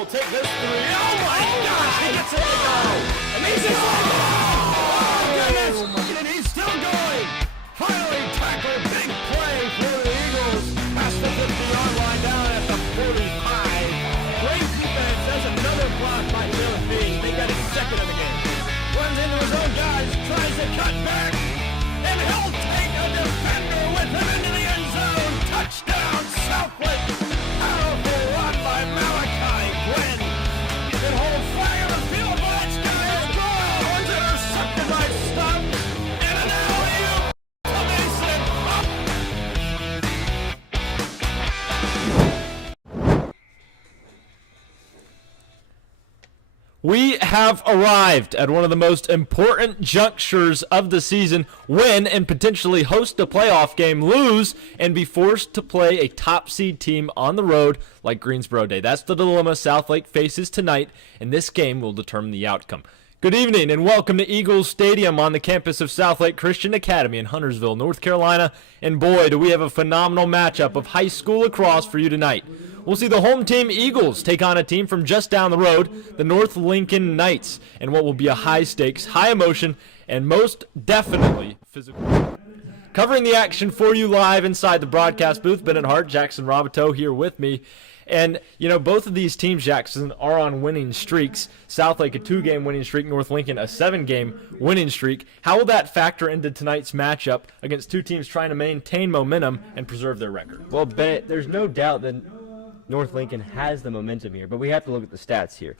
will take this three. Oh my gosh, he gets it to go. And he's just oh goodness, and he's still going. Finally tackled, big play for the Eagles. Past the 50-yard line down at the 45. Great defense. That's another block by Taylor Fees. They got his second of the game. Runs into his own guys, tries to cut back, and he'll take a defender with him into the end zone. Touchdown, SouthLake. Powerful run by Malachi Gwen. You can hold flag on the field, but it's guy is gone. One's intercepted by Stubb, and an alley-oop to Mason. We have arrived at one of the most important junctures of the season. Win and potentially host a playoff game, lose and be forced to play a top seed team on the road like Greensboro Day. That's the dilemma Southlake faces tonight, and this game will determine the outcome. Good evening and welcome to Eagles Stadium on the campus of SouthLake Christian Academy in Huntersville, North Carolina. And boy, do we have a phenomenal matchup of high school lacrosse for you tonight. We'll see the home team Eagles take on a team from just down the road, the North Lincoln Knights, in what will be a high stakes, high emotion, and most definitely physical. Covering the action for you live inside the broadcast booth, Bennett, Hart, Jackson, Robateau here with me. And, you know, both of these teams, Jackson, are on winning streaks. Southlake, a 2-game winning streak. North Lincoln, a 7-game winning streak. How will that factor into tonight's matchup against two teams trying to maintain momentum and preserve their record? Well, Bennett, there's no doubt that North Lincoln has the momentum here, but we have to look at the stats here.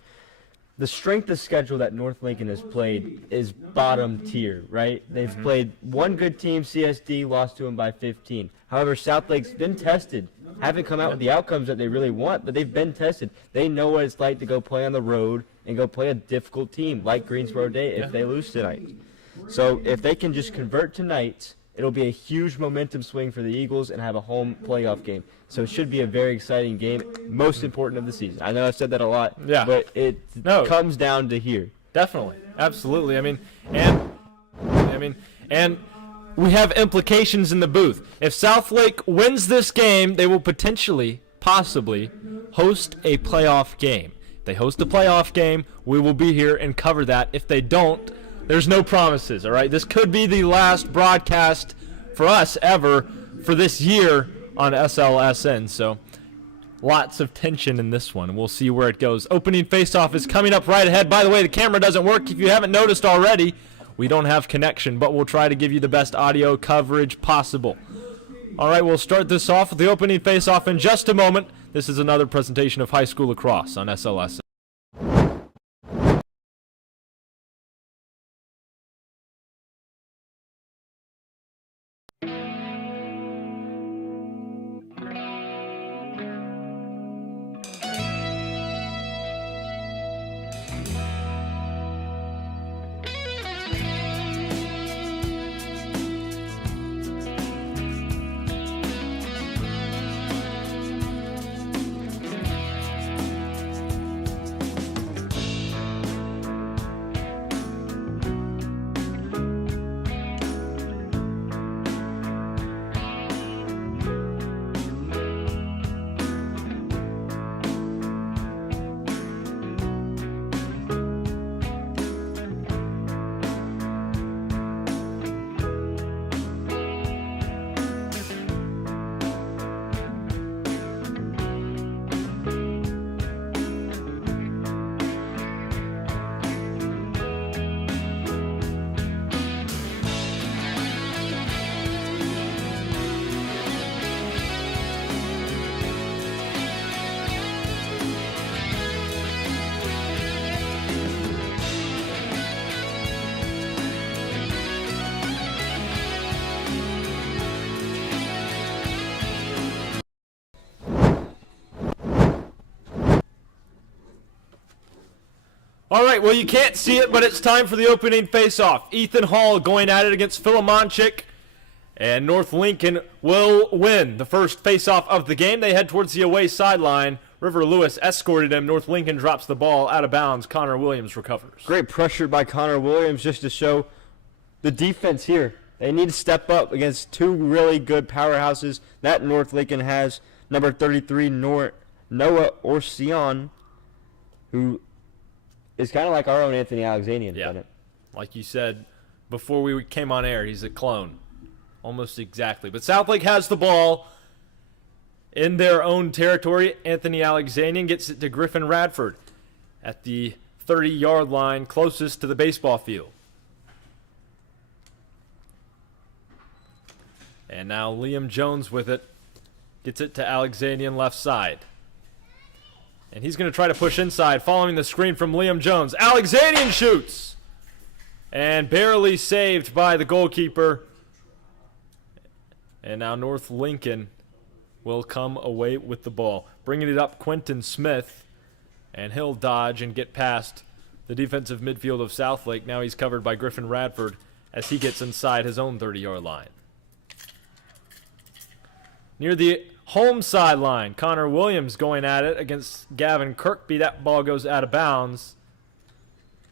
The strength of schedule that North Lincoln has played is bottom tier, right? They've played one good team, CSD, lost to them by 15. However, Southlake's been tested. Haven't come out with the outcomes that they really want, but they've been tested. They know what it's like to go play on the road and go play a difficult team like Greensboro Day if they lose tonight. So if they can just convert tonight, it'll be a huge momentum swing for the Eagles and have a home playoff game. So it should be a very exciting game, most important of the season. I know I've said that a lot, but it comes down to here. Definitely. Absolutely. And we have implications in the booth. If Southlake wins this game, they will potentially, possibly, host a playoff game. If they host a playoff game, we will be here and cover that. If they don't, there's no promises, all right? This could be the last broadcast for us ever for this year on SLSN, so lots of tension in this one. We'll see where it goes. Opening faceoff is coming up right ahead. By the way, the camera doesn't work. If you haven't noticed already, we don't have connection, but we'll try to give you the best audio coverage possible. All right, we'll start this off with the opening faceoff in just a moment. This is another presentation of high school lacrosse on SLSN. All right, well, you can't see it, but it's time for the opening face-off. Ethan Hall going at it against Philomonchik, and North Lincoln will win the first face-off of the game. They head towards the away sideline. River Lewis escorted him. North Lincoln drops the ball out of bounds. Connor Williams recovers. Great pressure by Connor Williams just to show the defense here. They need to step up against two really good powerhouses that North Lincoln has. Number 33, Noah Orsion, who is kind of like our own Anthony Alexanian. Yeah. Bennett. Like you said before we came on air, he's a clone. Almost exactly. But Southlake has the ball in their own territory. Anthony Alexanian gets it to Griffin Radford at the 30-yard line closest to the baseball field. And now Liam Jones with it. Gets it to Alexanian left side. And he's going to try to push inside following the screen from Liam Jones. Alexanian shoots! And barely saved by the goalkeeper. And now North Lincoln will come away with the ball. Bringing it up, Quentin Smith. And he'll dodge and get past the defensive midfield of Southlake. Now he's covered by Griffin Radford as he gets inside his own 30-yard line. Near the home sideline, Connor Williams going at it against Gavin Kirkby. That ball goes out of bounds.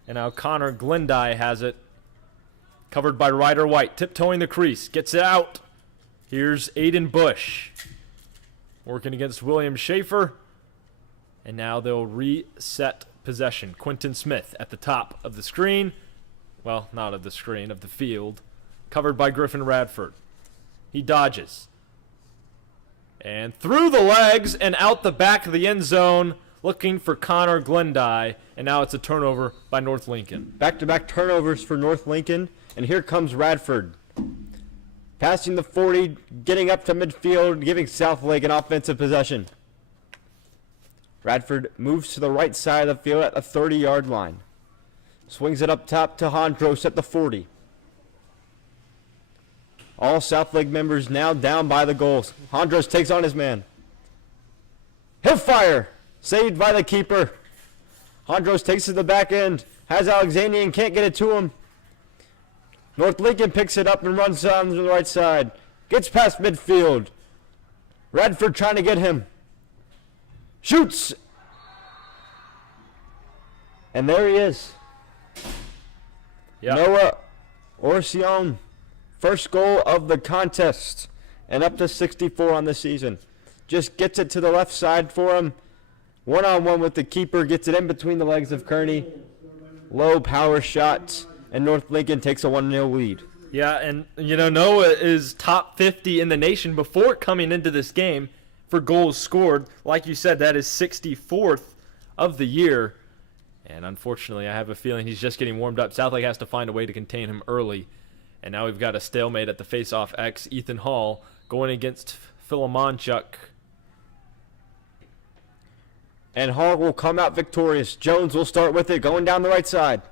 And now Connor Glendye has it. Covered by Ryder White. Tiptoeing the crease. Gets it out. Here's Aiden Bush. Working against William Schaefer. And now they'll reset possession. Quentin Smith at the top of the screen. Well, not of the screen, of the field. Covered by Griffin Radford. He dodges. And through the legs and out the back of the end zone, looking for Connor Glendye. And now it's a turnover by North Lincoln. Back-to-back turnovers for North Lincoln. And here comes Radford. Passing the 40, getting up to midfield, giving Southlake an offensive possession. Radford moves to the right side of the field at the 30-yard line. Swings it up top to Hondros at the 40. All Southlake members now down by the goals. Hondros takes on his man. He'll fire. Saved by the keeper. Hondros takes to the back end. Has Alexanian, can't get it to him. North Lincoln picks it up and runs on to the right side. Gets past midfield. Radford trying to get him. Shoots. And there he is. Yep. Noah Orsion. First goal of the contest. And up to 64 on the season. Just gets it to the left side for him. One-on-one with the keeper. Gets it in between the legs of Kearney. Low power shots. And North Lincoln takes a 1-0 lead. Yeah, and, Noah is top 50 in the nation before coming into this game for goals scored. Like you said, that is 64th of the year. And unfortunately, I have a feeling he's just getting warmed up. Southlake has to find a way to contain him early. And now we've got a stalemate at the face-off X. Ethan Hall going against Philomonchuk. And Hall will come out victorious. Jones will start with it, going down the right side.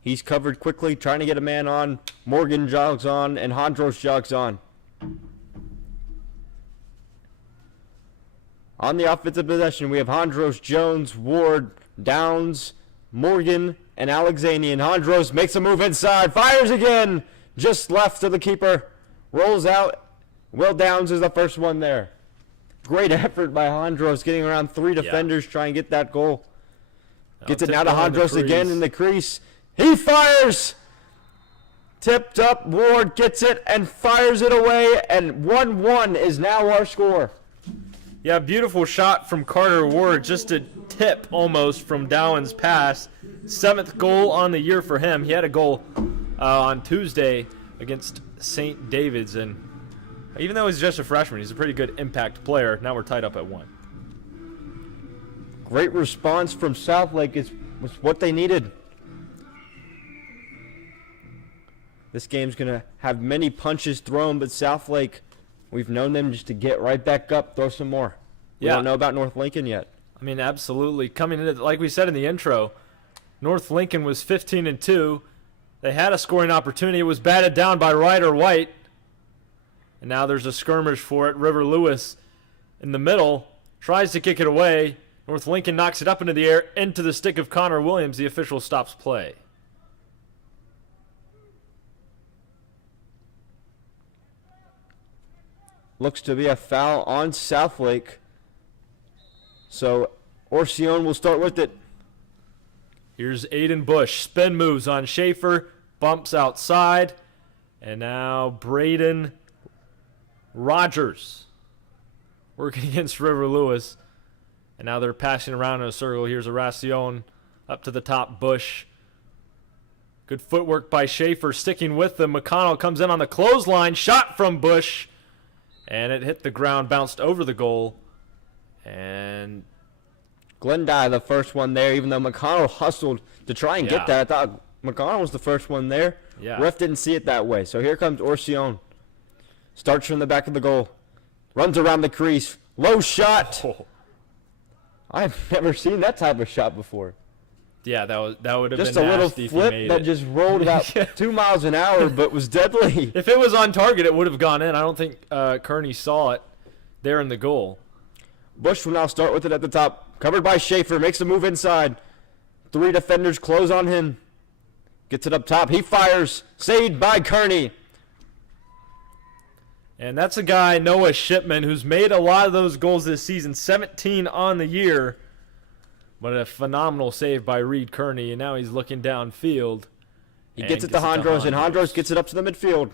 He's covered quickly, trying to get a man on. Morgan jogs on, and Hondros jogs on. On the offensive possession, we have Hondros, Jones, Ward, Downs, Morgan, and Alexanian. Hondros makes a move inside, fires again, just left of the keeper, rolls out. Will Downs is the first one there. Great effort by Hondros, getting around three defenders, trying to get that goal. Gets it now to Hondros again in the crease. He fires! Tipped up, Ward gets it and fires it away, and 1-1 is now our score. Yeah, beautiful shot from Carter Ward, just a tip almost from Dowan's pass. 7th goal on the year for him. He had a goal on Tuesday against St. David's, and even though he's just a freshman, he's a pretty good impact player. Now we're tied up at 1. Great response from Southlake was what they needed. This game's going to have many punches thrown, but Southlake, we've known them just to get right back up, throw some more. We don't know about North Lincoln yet. I mean, absolutely. Coming in, like we said in the intro, North Lincoln was 15-2. They had a scoring opportunity. It was batted down by Ryder White. And now there's a skirmish for it. River Lewis in the middle tries to kick it away. North Lincoln knocks it up into the air, into the stick of Connor Williams. The official stops play. Looks to be a foul on Southlake. So Orsion will start with it. Here's Aiden Bush. Spin moves on Schaefer. Bumps outside. And now Braden Rogers working against River Lewis. And now they're passing around in a circle. Here's Aracion up to the top. Bush. Good footwork by Schaefer, sticking with them. McConnell comes in on the clothesline. Shot from Bush. And it hit the ground, bounced over the goal. And Glendye, the first one there, even though McConnell hustled to try and get that. I thought McConnell was the first one there. Yeah. Ref didn't see it that way. So here comes Orsion. Starts from the back of the goal. Runs around the crease. Low shot. oh. I've never seen that type of shot before. Yeah, that would have Just been a little nasty if he flip made that it. just rolled about 2 miles an hour, but was deadly. If it was on target, it would have gone in. I don't think Kearney saw it there in the goal. Bush will now start with it at the top. Covered by Schaefer. Makes a move inside. 3 defenders close on him. Gets it up top. He fires. Saved by Kearney. And that's a guy, Noah Shipman, who's made a lot of those goals this season. 17 on the year. But a phenomenal save by Reed Kearney. And now he's looking downfield. He gets it to Hondros, and Hondros gets it up to the midfield.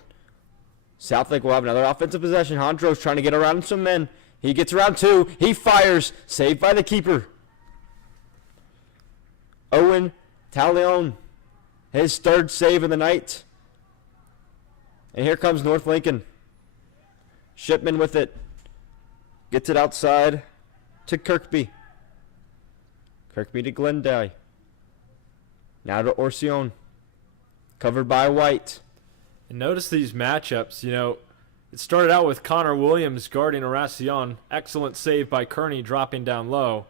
Southlake will have another offensive possession. Hondros trying to get around some men. He gets around 2. He fires. Saved by the keeper. Owen Talion. His 3rd save of the night. And here comes North Lincoln. Shipman with it. Gets it outside to Kirkby. Kirkby to Glendye. Now to Orsion. Covered by White. And notice these matchups. You know, it started out with Connor Williams guarding Aracion. Excellent save by Kearney dropping down low.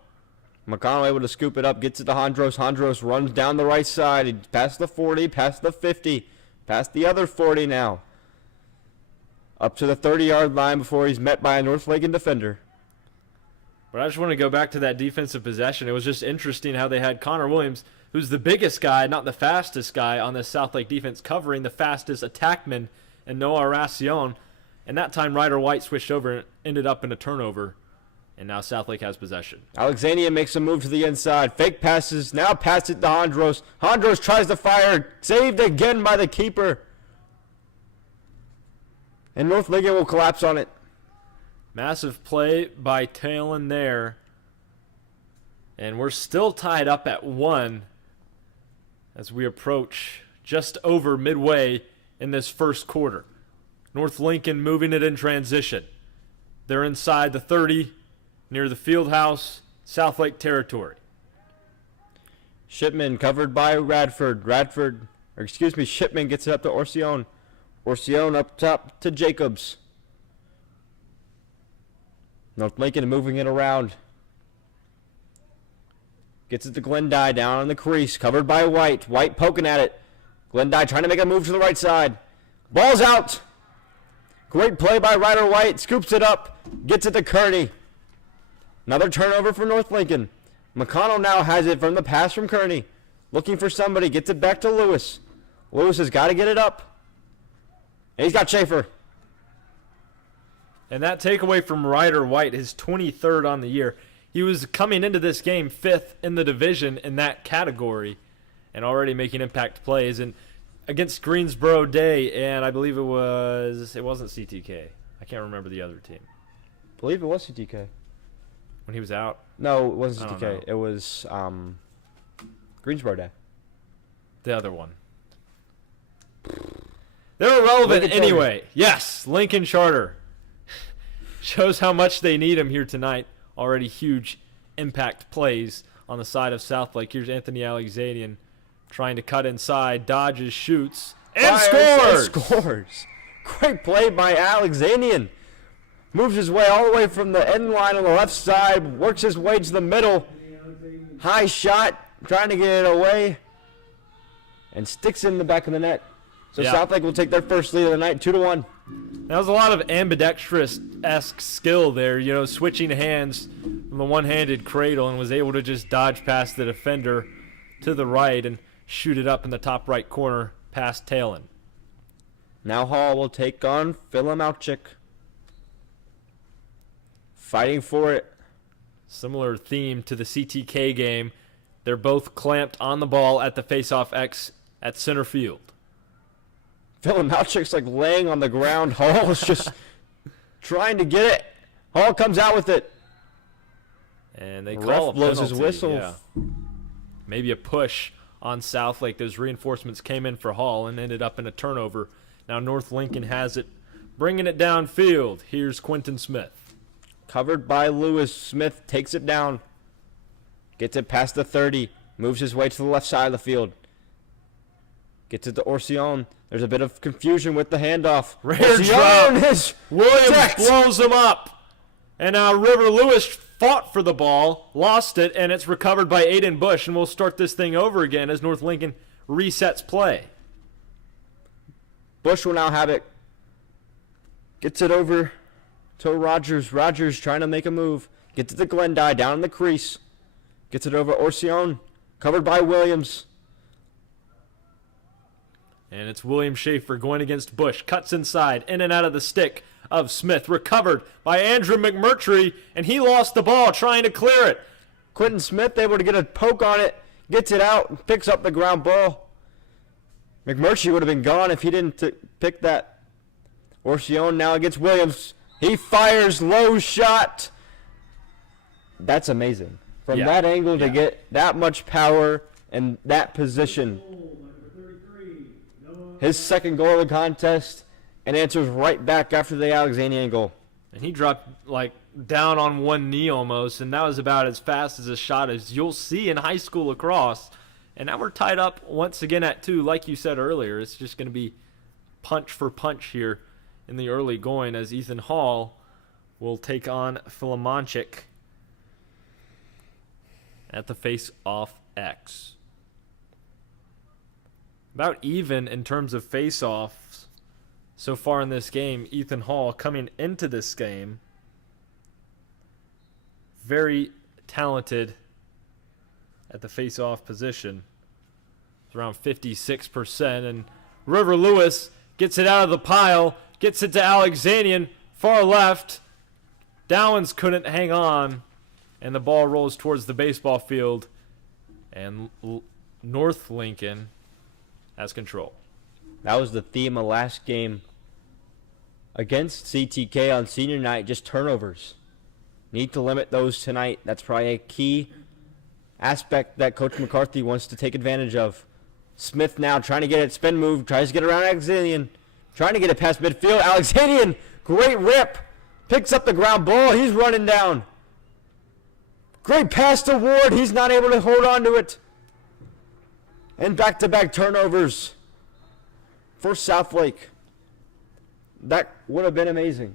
McConnell able to scoop it up. Gets it to Hondros. Hondros runs down the right side. He past the 40, past the 50, past the other 40 now. Up to the 30-yard line before he's met by a North Lincoln defender. But I just want to go back to that defensive possession. It was just interesting how they had Connor Williams, who's the biggest guy, not the fastest guy on this Southlake defense, covering the fastest attackman and Noah Aracion. And that time Ryder White switched over and ended up in a turnover. And now Southlake has possession. Alexandria makes a move to the inside. Fake passes. Now pass it to Hondros. Hondros tries to fire. Saved again by the keeper. And North Lincoln will collapse on it. Massive play by Talon there. And we're still tied up at 1 as we approach just over midway in this first quarter. North Lincoln moving it in transition. They're inside the 30, near the field house, Southlake territory. Shipman covered by Shipman gets it up to Orsion. Orsion up top to Jacobs. North Lincoln moving it around. Gets it to Glendye down on the crease. Covered by White. White poking at it. Glendye trying to make a move to the right side. Ball's out. Great play by Ryder White. Scoops it up. Gets it to Kearney. Another turnover for North Lincoln. McConnell now has it from the pass from Kearney. Looking for somebody. Gets it back to Lewis. Lewis has got to get it up. And he's got Schaefer. And that takeaway from Ryder White, his 23rd on the year. He was coming into this game 5th in the division in that category and already making impact plays. And against Greensboro Day, and I believe it wasn't CTK. I can't remember the other team. I believe it was CTK. When he was out? No, it wasn't I don't CTK. know. It was Greensboro Day. The other one. They're irrelevant Lincoln anyway. Yes, Lincoln Charter. Shows how much they need him here tonight. Already huge impact plays on the side of Southlake. Here's Anthony Alexandrian trying to cut inside, dodges, shoots, and Fires scores! and scores. Great play by Alexandrian. Moves his way all the way from the end line on the left side. Works his way to the middle. High shot. Trying to get it away. And sticks in the back of the net. So Yeah. Southlake will take their first lead of the night, 2-1. That was a lot of ambidextrous-esque skill there, you know, switching hands from the one-handed cradle, and was able to just dodge past the defender to the right and shoot it up in the top right corner past Talon. Now Hall will take on Philomalchik. Fighting for it. Similar theme to the CTK game. They're both clamped on the ball at the face-off X at center field. Philomalchik's like laying on the ground. Hall's just trying to get it. Hall comes out with it. And they The call a ref blows penalty. his whistle. Yeah. Maybe a push on SouthLake. Those reinforcements came in for Hall and ended up in a turnover. Now North Lincoln has it, bringing it downfield. Here's Quentin Smith. Covered by Lewis. Smith takes it down. Gets it past the 30. Moves his way to the left side of the field. Gets it to Orsion. There's a bit of confusion with the handoff. Rare drop. Williams blows him up. And now River Lewis fought for the ball, lost it, and it's recovered by Aiden Bush. And we'll start this thing over again as North Lincoln resets play. Bush will now have it. Gets it over to Rogers. Rogers trying to make a move. Gets it to Glendye down in the crease. Gets it over Orsion. Covered by Williams. And it's William Schaefer going against Bush. Cuts inside, in and out of the stick of Smith. Recovered by Andrew McMurtry, and he lost the ball trying to clear it. Quentin Smith able to get a poke on it. Gets it out and picks up the ground ball. McMurtry would have been gone if he didn't pick that. Orsion now against Williams. He fires, low shot. That's amazing. From that angle to get that much power and that position. His second goal of the contest, and answers right back after the Alexandrian goal. And he dropped like down on one knee almost, and that was about as fast as a shot as you'll see in high school lacrosse. And now we're tied up once again at 2. Like you said earlier, it's just going to be punch for punch here in the early going as Ethan Hall will take on Filamonchik at the face-off X. About even in terms of face-offs so far in this game. Ethan Hall coming into this game, very talented at the face-off position. It's around 56%. And River Lewis gets it out of the pile, gets it to Alexandrian, far left. Dowens couldn't hang on, and the ball rolls towards the baseball field. And North Lincoln has control. That was the theme of last game against CTK on senior night, just turnovers. Need to limit those tonight. That's probably a key aspect that Coach McCarthy wants to take advantage of. Smith now trying to get it, spin move, tries to get around Alexandrian, trying to get it past midfield. Alexandrian, great rip, picks up the ground ball. He's running down. Great pass to Ward. He's not able to hold on to it. And back-to-back turnovers for Southlake. That would have been amazing.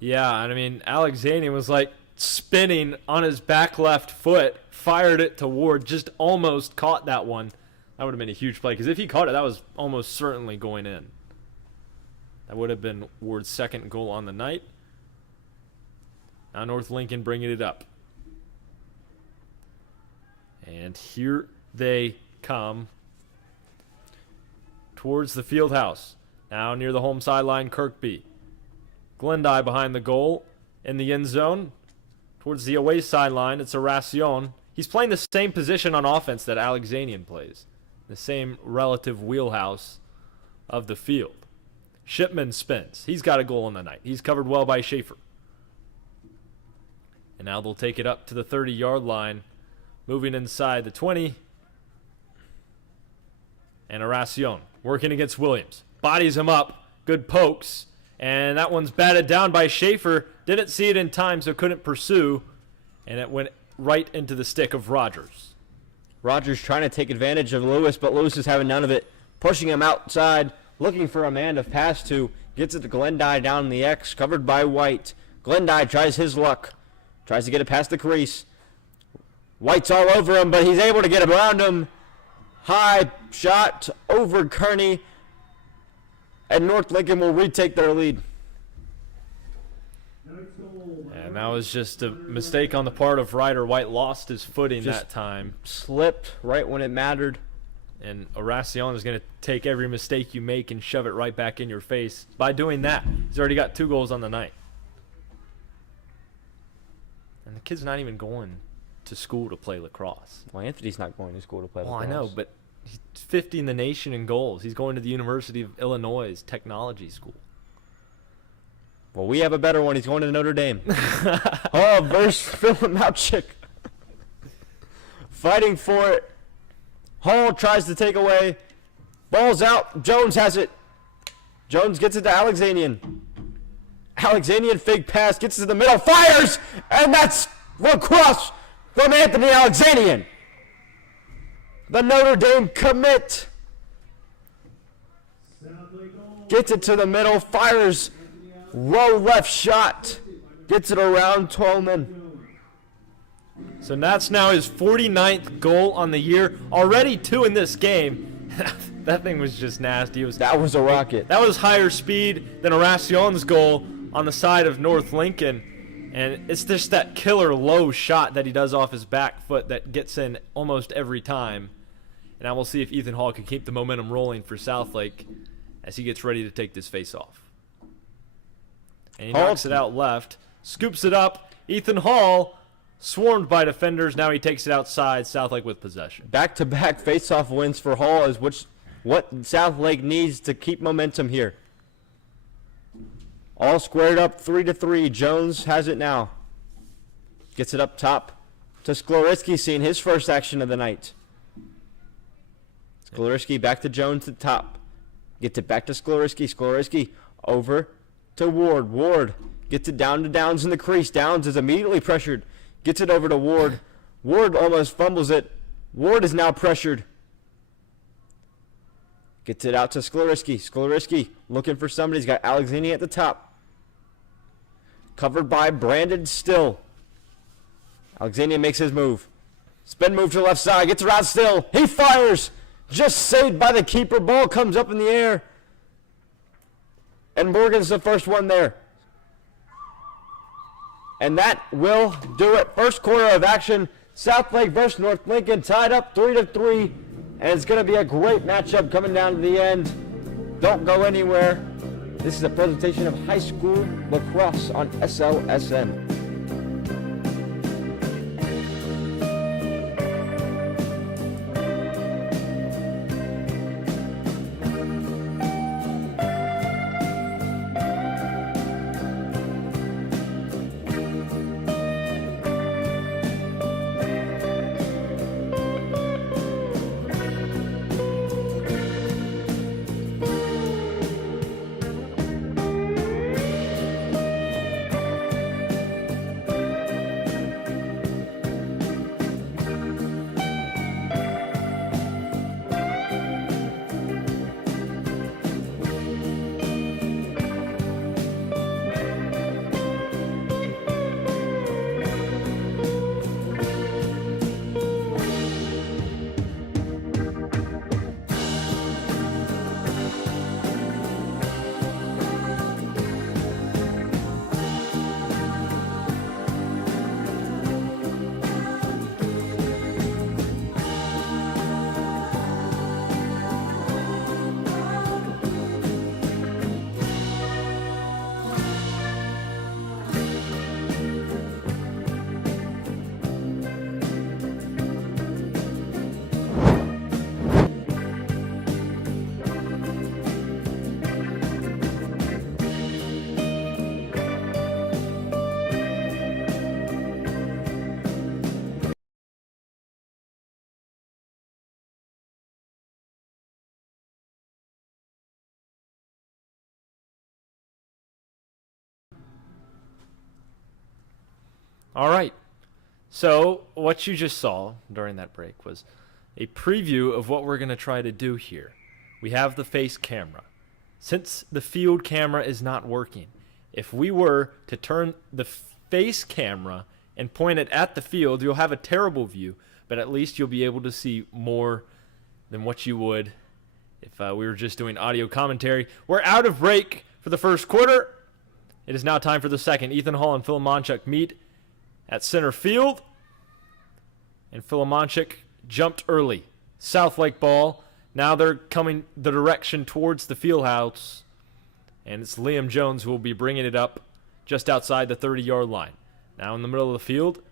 Yeah, I mean, Alexandrian was like spinning on his back left foot, fired it to Ward, just almost caught that one. That would have been a huge play, because if he caught it, that was almost certainly going in. That would have been Ward's second goal on the night. Now North Lincoln bringing it up. And here they come towards the field house. Now near the home sideline, Kirkby. Glendye behind the goal in the end zone. Towards the away sideline, it's Aracion. He's playing the same position on offense that Alexandrian plays. The same relative wheelhouse of the field. Shipman spins. He's got a goal on the night. He's covered well by Schaefer. And now they'll take it up to the 30-yard line. Moving inside the 20. And Aracion working against Williams. Bodies him up. Good pokes. And that one's batted down by Schaefer. Didn't see it in time, so couldn't pursue. And it went right into the stick of Rogers. Rogers trying to take advantage of Lewis, but Lewis is having none of it. Pushing him outside, looking for a man to pass to. Gets it to Glendye down in the X, covered by White. Glendye tries his luck. Tries to get it past the crease. White's all over him, but he's able to get around him. High shot over Kearney. And North Lincoln will retake their lead. And that was just a mistake on the part of Ryder. White lost his footing that time. Slipped right when it mattered. And Aracion is going to take every mistake you make and shove it right back in your face. By doing that, he's already got 2 goals on the night. And the kid's not even going to school to play lacrosse. Well, Anthony's not going to school to play lacrosse. Well, I know, but he's 50 in the nation in goals. He's going to the University of Illinois' technology school. Well, we have a better one. He's going to Notre Dame. Oh, versus Philomachic. Fighting for it. Hall tries to take away. Ball's out. Jones has it. Jones gets it to Alexanian. Alexanian fake pass. Gets it to the middle. Fires! And that's lacrosse from Anthony Alexanian. The Notre Dame commit. Gets it to the middle. Fires. Low left shot. Gets it around Tolman. So that's now his 49th goal on the year. Already 2 in this game. That thing was just nasty. That was a rocket. That was higher speed than Horacion's goal on the side of North Lincoln. And it's just that killer low shot that he does off his back foot that gets in almost every time. And now we'll see if Ethan Hall can keep the momentum rolling for Southlake as he gets ready to take this face off. And he knocks it out left, scoops it up. Ethan Hall, swarmed by defenders. Now he takes it outside. Southlake with possession. Back-to-back face-off wins for Hall is what Southlake needs to keep momentum here. All squared up 3-3. Jones has it now. Gets it up top to Skloritsky, seeing his first action of the night. Skloritsky back to Jones at top. Gets it back to Skloritsky. Skloritsky over to Ward. Ward gets it down to Downs in the crease. Downs is immediately pressured. Gets it over to Ward. Ward almost fumbles it. Ward is now pressured. Gets it out to Skloritsky. Skloritsky looking for somebody. He's got Alexini at the top. Covered by Brandon Still. Alexania makes his move. Spin move to the left side. Gets around Still. He fires. Just saved by the keeper. Ball comes up in the air. And Morgan's the first one there. And that will do it. First quarter of action. Southlake versus North Lincoln tied up 3-3. And it's going to be a great matchup coming down to the end. Don't go anywhere. This is a presentation of high school lacrosse on SLSN. All right. So what you just saw during that break was a preview of what we're going to try to do here. We have the face camera. Since the field camera is not working, if we were to turn the face camera and point it at the field, you'll have a terrible view, but at least you'll be able to see more than what you would if we were just doing audio commentary. We're out of break for the first quarter. It is now time for the second. Ethan Hall and Phil Monchuk meet at center field. And Philomonchik jumped early. Southlake ball. Now they're coming the direction towards the field house. And it's Liam Jones who will be bringing it up just outside the 30-yard line. Now in the middle of the field,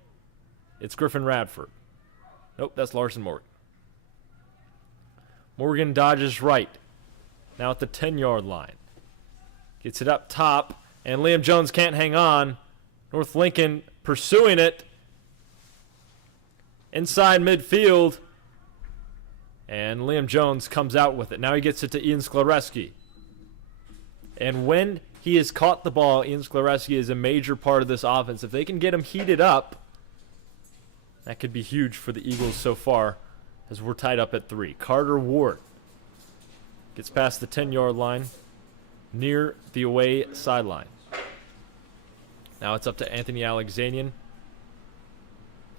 it's Griffin Radford. Nope, that's Larson Morgan. Morgan dodges right. Now at the 10-yard line. Gets it up top And Liam Jones can't hang on. North Lincoln pursuing it inside midfield. And Liam Jones comes out with it. Now he gets it to Ian Sklereski. And when he has caught the ball, Ian Sklereski is a major part of this offense. If they can get him heated up, that could be huge for the Eagles so far as we're tied up at 3. Carter Ward gets past the 10-yard line near the away sideline. Now it's up to Anthony Alexanian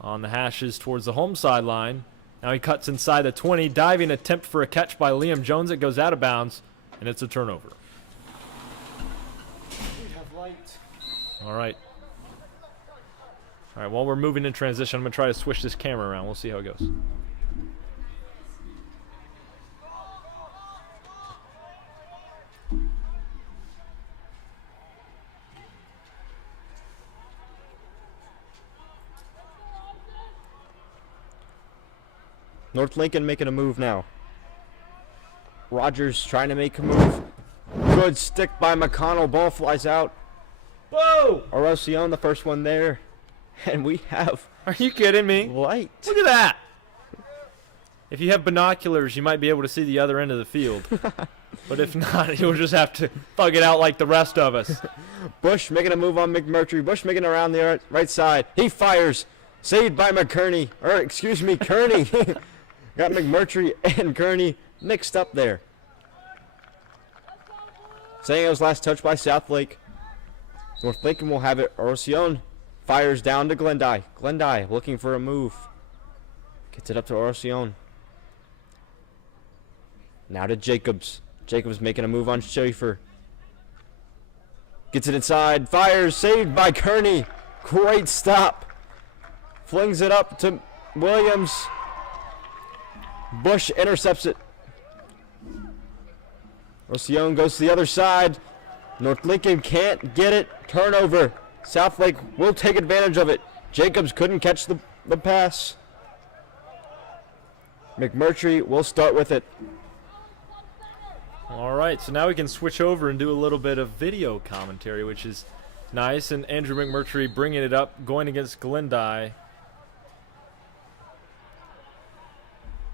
on the hashes towards the home sideline. Now he cuts inside the 20. Diving attempt for a catch by Liam Jones. It goes out of bounds, and it's a turnover. All right. All right, while we're moving in transition, I'm going to try to switch this camera around. We'll see how it goes. North Lincoln making a move now. Rogers trying to make a move. Good stick by McConnell. Ball flies out. Whoa! Orocion, the first one there. And we have Are you kidding me? light. Look at that. If you have binoculars, you might be able to see the other end of the field. But if not, you'll just have to thug it out like the rest of us. Bush making a move on McMurtry. Bush making around the right side. He fires. Saved by McKerney. Or, excuse me, Kearney. Got McMurtry and Kearney mixed up there. Saying it was last touched by Southlake. North Lincoln will have it. Orocion fires down to Glendy. Glendy looking for a move. Gets it up to Orocion. Now to Jacobs. Jacobs making a move on Schaefer. Gets it inside. Fires. Saved by Kearney. Great stop. Flings it up to Williams. Bush intercepts it. Orocion goes to the other side. North Lincoln can't get it. Turnover. Southlake will take advantage of it. Jacobs couldn't catch the pass. McMurtry will start with it. All right, so now we can switch over and do a little bit of video commentary, which is nice. And Andrew McMurtry bringing it up, going against Glendy.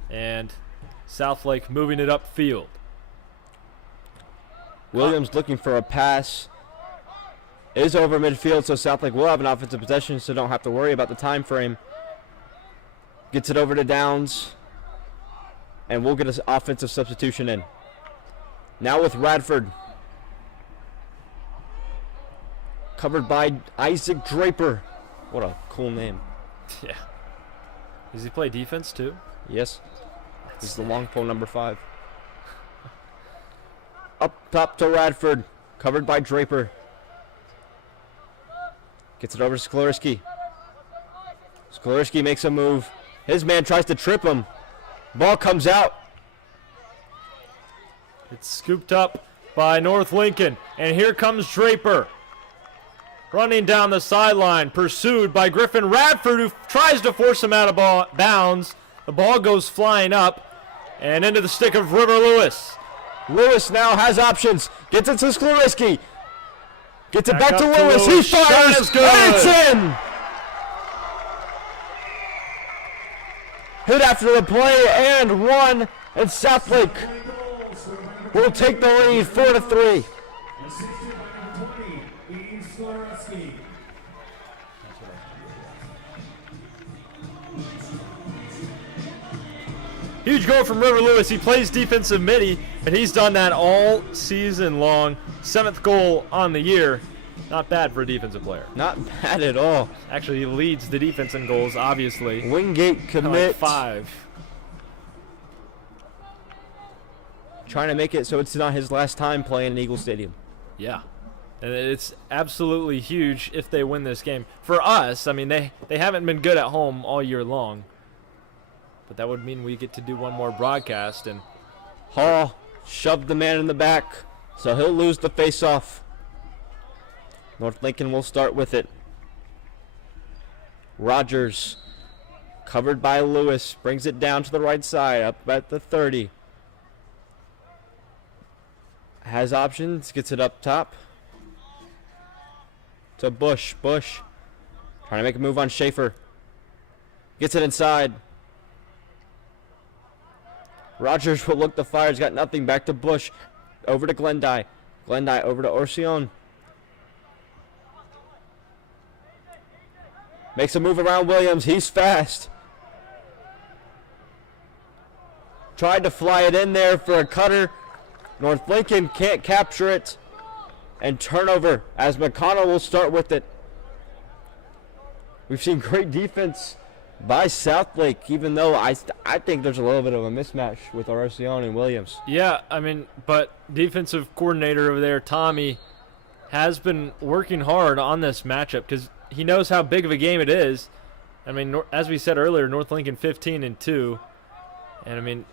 And Southlake moving it upfield. Williams looking for a pass. Is over midfield, so Southlake will have an offensive possession, so don't have to worry about the time frame. Gets it over to Downs. And we'll get an offensive substitution in. Now with Radford. Covered by Isaac Draper. What a cool name. Yeah. Does he play defense too? Yes. This is the long pole number 5. Up top to Radford. Covered by Draper. Gets it over to Sklereski. Sklereski makes a move. His man tries to trip him. Ball comes out. It's scooped up by North Lincoln. And here comes Draper. Running down the sideline. Pursued by Griffin Radford, who tries to force him out of bounds. The ball goes flying up and into the stick of River Lewis. Lewis now has options. Gets it to Sklereski. Gets it back to up to Lewis. He Lewis. Shot fires. is good. And it's in. Hit after the play and one. And Southlake will take the lead 4-3. Huge goal from River Lewis. He plays defensive midi, and he's done that all season long. 7th goal on the year. Not bad for a defensive player. Not bad at all. Actually, he leads the defense in goals, obviously. Wingate commit. Like 5. Trying to make it so it's not his last time playing in Eagle Stadium. Yeah. And it's absolutely huge if they win this game. For us, I mean, they haven't been good at home all year long. But that would mean we get to do one more broadcast. And Hall shoved the man in the back, so he'll lose the face-off. North Lincoln will start with it. Rogers, covered by Lewis, brings it down to the right side, up at the 30. Has options, gets it up top. to Bush. Bush trying to make a move on Schaefer. Gets it inside. Rogers will look to fire. He's got nothing. Back to Bush. Over to Glendy. Glendy over to Orsion. Makes a move around Williams. He's fast. Tried to fly it in there for a cutter. North Lincoln can't capture it. And turnover as McConnell will start with it. We've seen great defense by Southlake, even though I think there's a little bit of a mismatch with Orsion and Williams. Yeah, I mean, but defensive coordinator over there, Tommy, has been working hard on this matchup because he knows how big of a game it is. I mean, as we said earlier, North Lincoln 15-2. And, I mean,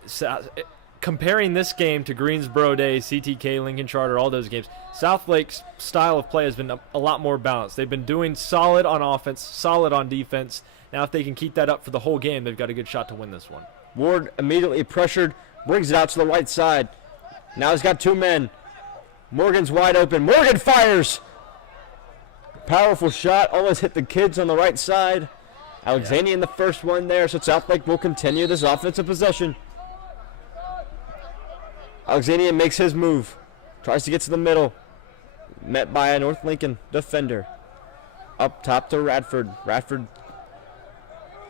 comparing this game to Greensboro Day, CTK, Lincoln Charter, all those games, Southlake's style of play has been a lot more balanced. They've been doing solid on offense, solid on defense. Now, if they can keep that up for the whole game, they've got a good shot to win this one. Ward immediately pressured, brings it out to the right side. Now he's got two men. Morgan's wide open. Morgan fires. Powerful shot, almost hit the kids on the right side. Alexanian the first one there, so Southlake will continue this offensive possession. Alexanian makes his move. Tries to get to the middle. Met by a North Lincoln defender. Up top to Radford. Radford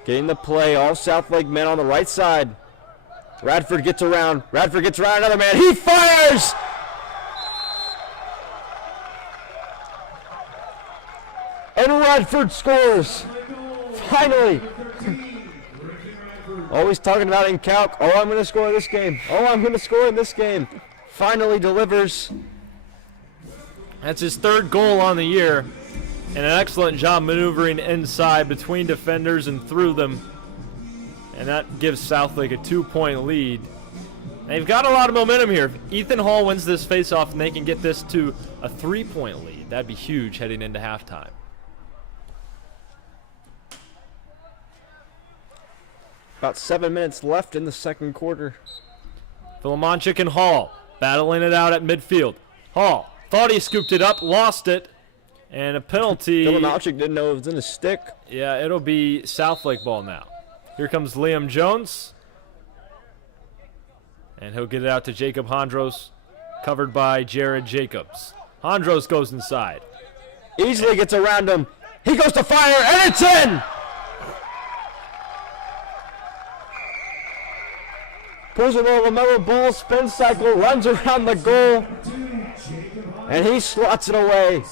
getting the play. All Southlake men on the right side. Radford gets around. Radford gets around another man. He fires! And Radford scores. Finally. Always talking about in calc. Oh, I'm going to score this game. Oh, I'm going to score in this game. Finally delivers. That's his third goal on the year. And an excellent job maneuvering inside between defenders and through them. And that gives Southlake a 2-point lead. They've got a lot of momentum here. If Ethan Hall wins this faceoff and they can get this to a 3-point lead, that'd be huge heading into halftime. About 7 minutes left in the second quarter. Filomonchik and Hall battling it out at midfield. Hall thought he scooped it up, lost it, and a penalty. Filomonchik didn't know it was in his stick. Yeah, it'll be Southlake ball now. Here comes Liam Jones. And he'll get it out to Jacob Hondros, covered by Jared Jacobs. Hondros goes inside. Easily gets around him. He goes to fire, and it's in! Pulls a little LaMelo Ball, spin cycle, runs around the goal, and he slots it away.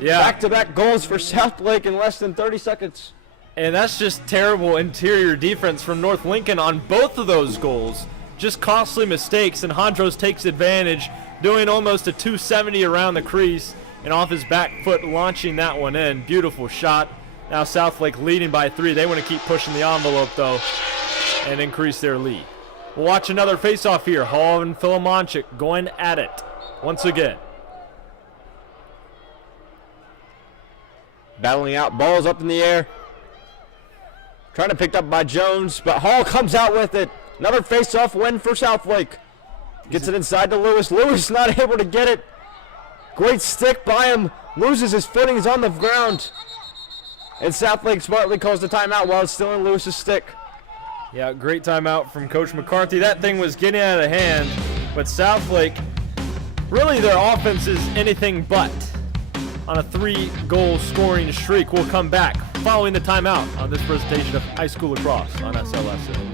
Yeah. Back-to-back goals for Southlake in less than 30 seconds. And that's just terrible interior defense from North Lincoln on both of those goals. Just costly mistakes, and Hondros takes advantage, doing almost a 270 around the crease, and off his back foot launching that one in. Beautiful shot. Now Southlake leading by 3. They want to keep pushing the envelope, though, and increase their lead. We'll watch another face-off here. Hall and Filomonchik going at it once again. Battling out, balls up in the air. Trying to pick up by Jones, but Hall comes out with it. Another face-off win for Southlake. Gets it inside to Lewis. Lewis not able to get it. Great stick by him. Loses his footing. He's on the ground. And Southlake smartly calls the timeout while it's still in Lewis's stick. Yeah, great timeout from Coach McCarthy. That thing was getting out of hand, but Southlake, really their offense is anything but on a 3-goal scoring streak. We'll come back following the timeout on this presentation of high school lacrosse on SLSN.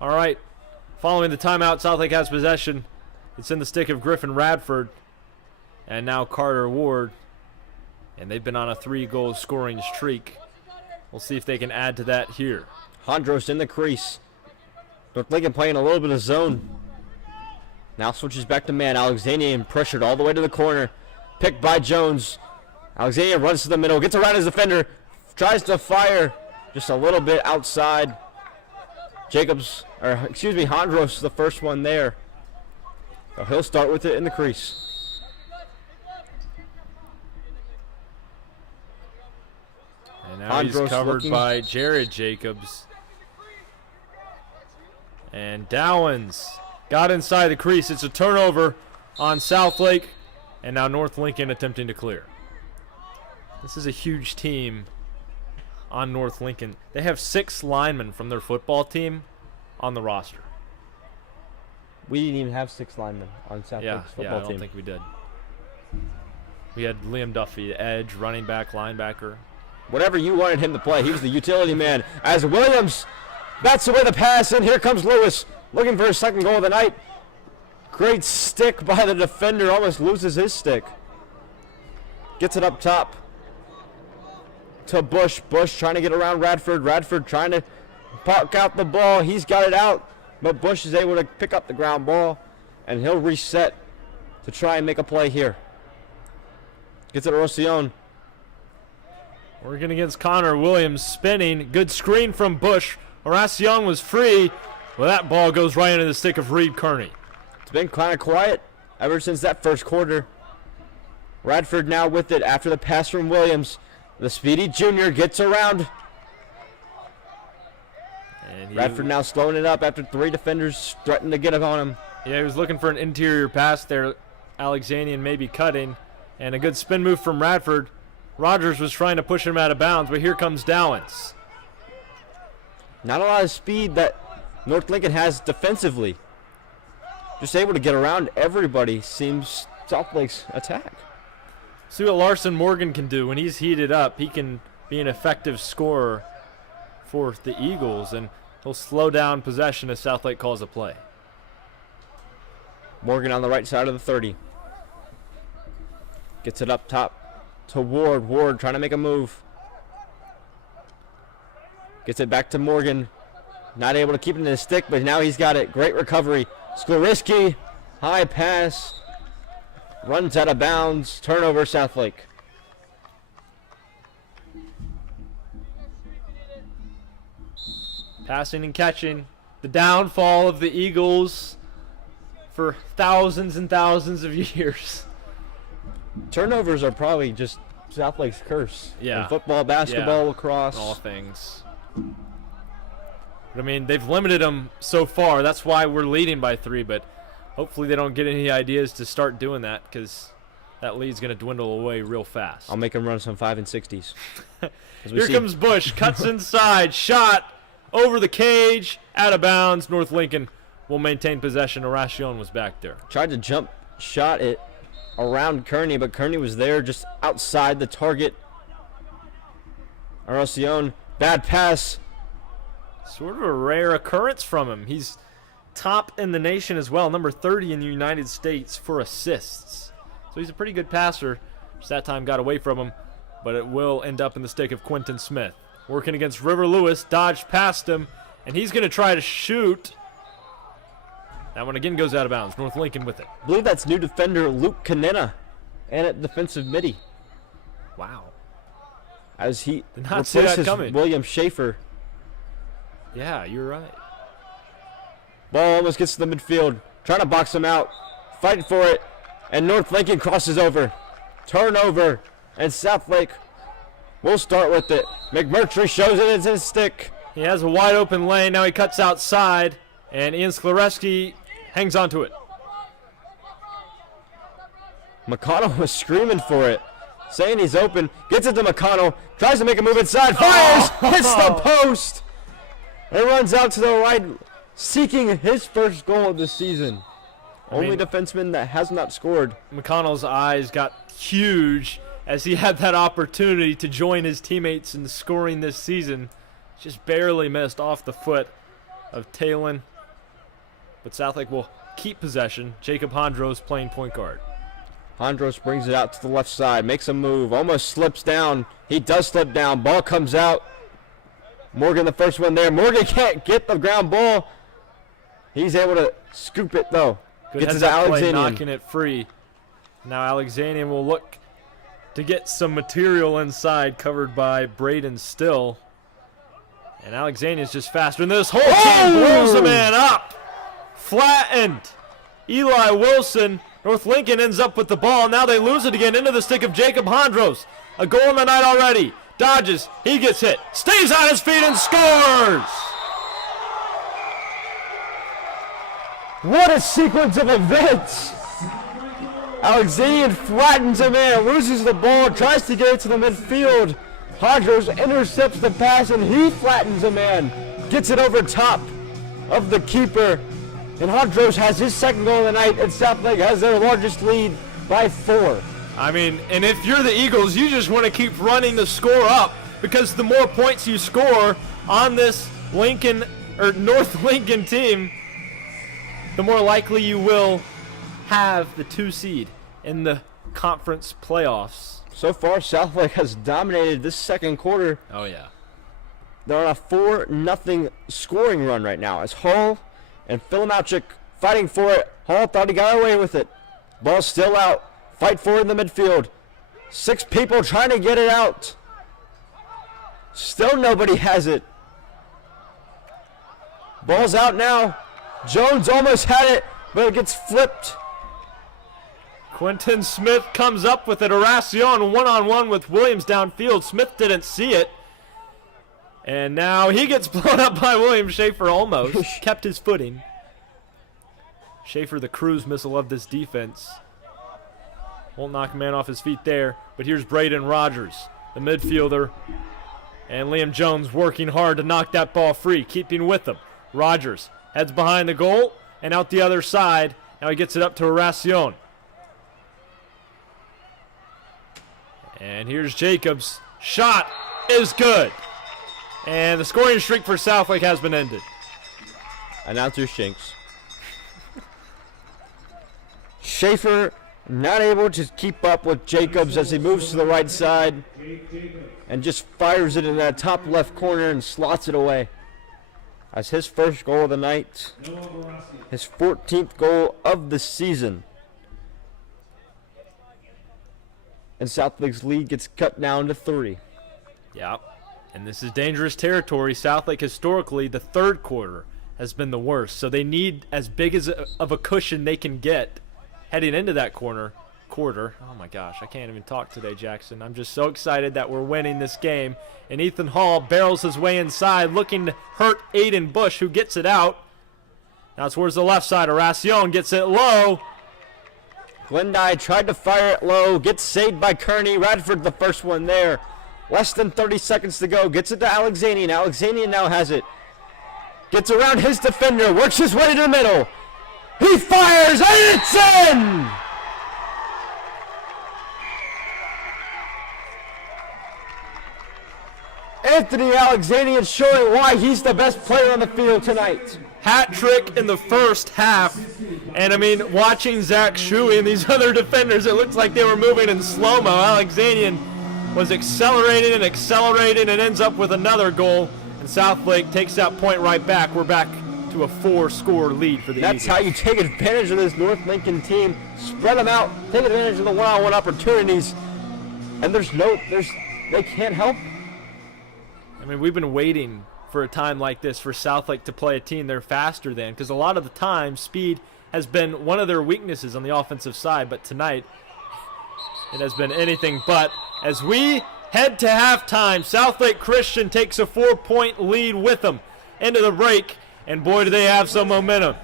All right. Following the timeout, Southlake has possession. It's in the stick of Griffin Radford. And now Carter Ward. And they've been on a 3-goal scoring streak. We'll see if they can add to that here. Hondros in the crease. North Lincoln playing a little bit of zone. Now switches back to man. Alexandrian pressured all the way to the corner. Picked by Jones. Alexandrian runs to the middle. Gets around his defender. Tries to fire just a little bit outside. Hondros, the first one there. So he'll start with it in the crease. And now he's covered by Jared Jacobs. And Dowens got inside the crease. It's a turnover on Southlake. And now North Lincoln attempting to clear. This is a huge team on North Lincoln. They have 6 linemen from their football team on the roster. We didn't even have 6 linemen on Southlake's football team. I don't think we did. We had Liam Duffy, edge, running back, linebacker. Whatever you wanted him to play, he was the utility man. As Williams bats away the pass, and here comes Lewis looking for his second goal of the night. Great stick by the defender, almost loses his stick. Gets it up top to Bush. Bush trying to get around Radford. Radford trying to park out the ball. He's got it out, but Bush is able to pick up the ground ball, and he'll reset to try and make a play here. Gets it to Rocion. Working against Connor Williams, spinning. Good screen from Bush. Horacion was free. Well, that ball goes right into the stick of Reed Kearney. It's been kind of quiet ever since that first quarter. Radford now with it after the pass from Williams. The speedy junior gets around. And Radford now slowing it up after 3 defenders threatened to get up on him. Yeah, he was looking for an interior pass there. Alexandrian maybe cutting. And a good spin move from Radford. Rogers was trying to push him out of bounds, but here comes Dowens. Not a lot of speed that North Lincoln has defensively. Just able to get around everybody seems Southlake's attack. See what Larson Morgan can do. When he's heated up, he can be an effective scorer for the Eagles, and he'll slow down possession as Southlake calls a play. Morgan on the right side of the 30. Gets it up top to Ward. Ward trying to make a move. Gets it back to Morgan. Not able to keep it in his stick, but now he's got it. Great recovery. Sklariski, high pass. Runs out of bounds. Turnover, Southlake. Passing and catching. The downfall of the Eagles for thousands and thousands of years. Turnovers are probably just Southlake's curse. Yeah. In football, basketball, lacrosse. All things. But, I mean, they've limited them so far. That's why we're leading by 3, but hopefully they don't get any ideas to start doing that, because that lead's going to dwindle away real fast. I'll make them run some 5 and 60s. Here comes Bush. Cuts inside. Shot over the cage. Out of bounds. North Lincoln will maintain possession. Horacion was back there. Tried to jump shot it around Kearney, but Kearney was there just outside the target. Horacion, bad pass. Sort of a rare occurrence from him. He's top in the nation as well, number 30 in the United States for assists. So he's a pretty good passer. Just that time got away from him, but it will end up in the stick of Quentin Smith. Working against River Lewis, dodged past him, and he's going to try to shoot. That one again goes out of bounds. North Lincoln with it. I believe that's new defender Luke Canena, and at defensive midi. Wow. As he did not see that coming. William Schaefer. Yeah, you're right. Ball almost gets to the midfield. Trying to box him out. Fighting for it. And North Lincoln crosses over. Turnover. And Southlake will start with it. McMurtry shows it. It's his stick. He has a wide open lane. Now he cuts outside. And Ian Sklereski hangs on to it. McConnell was screaming for it. Saying he's open. Gets it to McConnell. Tries to make a move inside. Fires. Hits the post. And runs out to the right, seeking his first goal of the season. Only defenseman that has not scored. McConnell's eyes got huge as he had that opportunity to join his teammates in scoring this season. Just barely missed off the foot of Talon. But Southlake will keep possession. Jacob Hondros playing point guard. Hondros brings it out to the left side, makes a move, almost slips down. He does slip down. Ball comes out. Morgan, the first one there. Morgan can't get the ground ball. He's able to scoop it, though. Good Gets it heads to up play, Alexanian. knocking it free. Now Alexanian will look to get some material inside, covered by Braden Still. And Alexanian's just faster. And this whole team blows a man up. Flattened. Eli Wilson. North Lincoln ends up with the ball. Now they lose it again into the stick of Jacob Hondros. A goal in the night already. Dodges. He gets hit. Stays on his feet and scores. What a sequence of events! Alexanian flattens a man, loses the ball, tries to get it to the midfield. Hondros intercepts the pass and he flattens a man. Gets it over top of the keeper. And Hondros has his second goal of the night, and Southlake has their largest lead by 4. I mean, and if you're the Eagles, you just want to keep running the score up, because the more points you score on this Lincoln or North Lincoln team, the more likely you will have the 2 seed in the conference playoffs. So far, Southlake has dominated this second quarter. Oh, yeah. They're on a 4-0 scoring run right now as Hall and Filimowczyk fighting for it. Hall thought he got away with it. Ball still out. Fight for it in the midfield. 6 people trying to get it out. Still nobody has it. Ball's out now. Jones almost had it, but it gets flipped. Quentin Smith comes up with it. Horacion one-on-one with Williams downfield. Smith didn't see it. And now he gets blown up by William Schaefer almost. Kept his footing. Schaefer, the cruise missile of this defense. Won't knock a man off his feet there. But here's Braden Rogers, the midfielder. And Liam Jones working hard to knock that ball free, keeping with him. Rogers heads behind the goal and out the other side. Now he gets it up to Horacion. And here's Jacobs. Shot is good. And the scoring streak for Southlake has been ended. Announcer Shanks. Schaefer not able to keep up with Jacobs as he moves to the right side and just fires it in that top left corner and slots it away. That's his first goal of the night. His 14th goal of the season. And Southlake's lead gets cut down to 3. Yep. And this is dangerous territory. Southlake historically, the third quarter has been the worst. So they need as big of a cushion they can get heading into that quarter. Oh my gosh, I can't even talk today, Jackson. I'm just so excited that we're winning this game. And Ethan Hall barrels his way inside, looking to hurt Aiden Bush, who gets it out. Now towards the left side. Horacion gets it low. Glendye tried to fire it low, gets saved by Kearney. Radford the first one there. Less than 30 seconds to go. Gets it to Alexanian. Alexanian now has it. Gets around his defender. Works his way to the middle. He fires and it's in! Anthony Alexanian showing why he's the best player on the field tonight. Hat trick in the first half. And I mean, watching Zach Shuey and these other defenders, it looked like they were moving in slow-mo. Alexanian was accelerating and ends up with another goal. And Southlake takes that point right back. We're back to a 4-score lead for the Eagles. That's how you take advantage of this North Lincoln team. Spread them out. Take advantage of the one-on-one opportunities. And they can't help. I mean, we've been waiting for a time like this for Southlake to play a team they're faster than, because a lot of the time speed has been one of their weaknesses on the offensive side, but tonight it has been anything but. As we head to halftime, SouthLake Christian takes a 4-point lead with them into the break, and boy, do they have some momentum.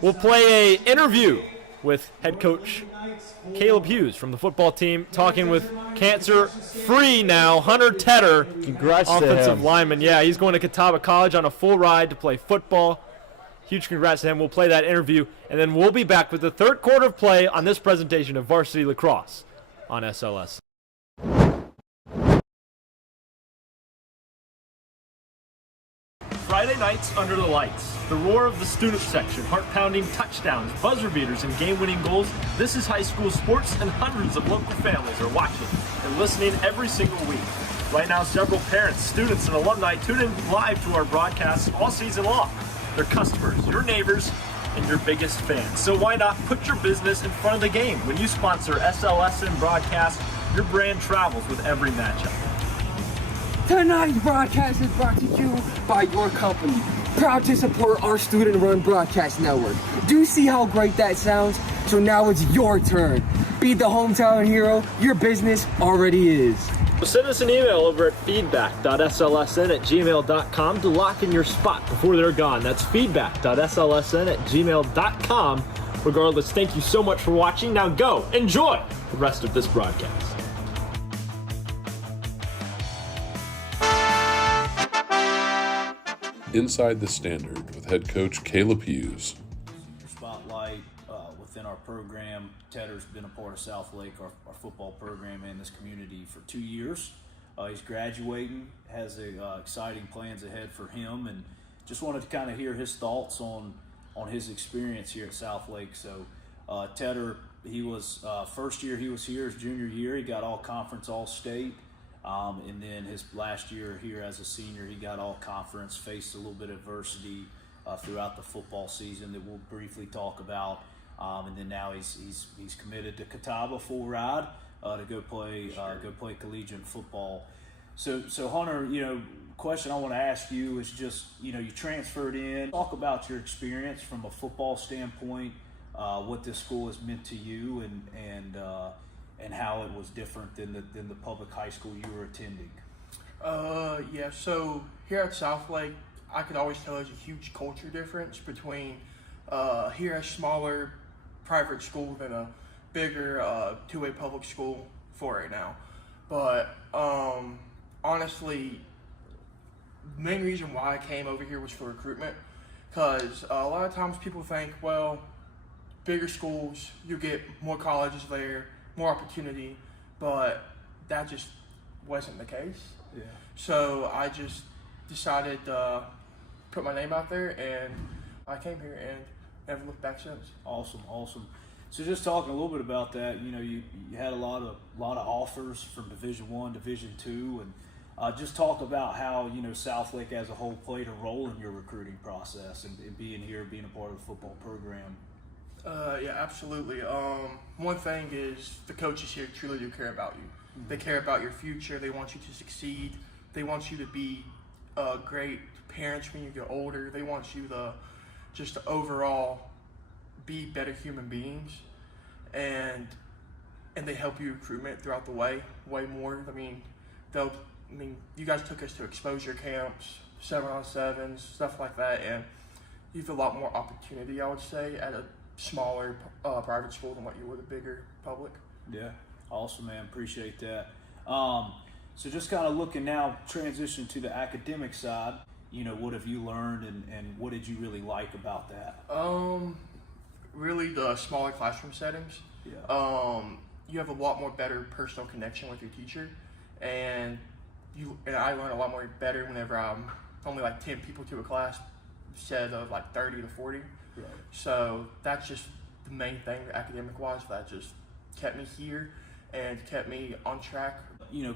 We'll play a interview with head coach Caleb Hughes from the football team, talking with cancer-free now Hunter Tedder, Congrats to offensive him. lineman. Yeah, he's going to Catawba College on a full ride to play football. Huge congrats to him. We'll play that interview, and then we'll be back with the third quarter of play on this presentation of Varsity Lacrosse on SLS. Friday nights under the lights. The roar of the student section, heart-pounding touchdowns, buzzer beaters, and game-winning goals. This is high school sports, and hundreds of local families are watching and listening every single week. Right now, several parents, students, and alumni tune in live to our broadcasts all season long. They're customers, your neighbors, and your biggest fans. So why not put your business in front of the game? When you sponsor SLSN broadcast, your brand travels with every matchup. Tonight's broadcast is brought to you by your company. Proud to support our student-run broadcast network. Do you see how great that sounds? So now it's your turn. Be the hometown hero your business already is. Send us an email over at feedback.slsn@gmail.com to lock in your spot before they're gone. That's feedback.slsn@gmail.com. Regardless, thank you so much for watching. Now go enjoy the rest of this broadcast. Inside the Standard with head coach Caleb Hughes. Spotlight within our program. Tedder's been a part of SouthLake, our football program in this community for 2 years. He's graduating, has exciting plans ahead for him, and just wanted to kind of hear his thoughts on his experience here at SouthLake. So Tedder, he was first year he was here, his junior year, he got all conference, all state. And then his last year here as a senior, he got all conference, faced a little bit of adversity throughout the football season that we'll briefly talk about. And then now he's committed to Catawba full ride to go play collegiate football. So Hunter, question I want to ask you is just, you transferred in. Talk about your experience from a football standpoint, what this school has meant to you, and how it was different than the public high school you were attending. So here at Southlake, I could always tell there's a huge culture difference between here a smaller private school than a bigger two-way public school for right now. But honestly, the main reason why I came over here was for recruitment, because a lot of times people think, well, bigger schools, you get more colleges there, more opportunity, but that just wasn't the case. Yeah. So I just decided to put my name out there, and I came here and never looked back since. Awesome. So just talking a little bit about that, you had a lot of offers from Division I, Division II, and just talk about how Southlake as a whole played a role in your recruiting process and being here, being a part of the football program. Yeah, absolutely. One thing is the coaches here truly do care about you. Mm-hmm. They care about your future. They want you to succeed. They want you to be great parents when you get older. They want you to just overall be better human beings, and they help you recruitment throughout the way more. You guys took us to exposure camps, 7-on-7s, stuff like that, and you have a lot more opportunity, I would say, at a smaller private school than what you would a bigger public. Yeah, awesome, man. Appreciate that. So just kind of looking now, transition to the academic side. What have you learned, and what did you really like about that? Really the smaller classroom settings. Yeah. You have a lot more better personal connection with your teacher, and I learn a lot more better whenever I'm only like 10 people to a class instead of like 30 to 40. Right. So that's just the main thing academic-wise that just kept me here and kept me on track.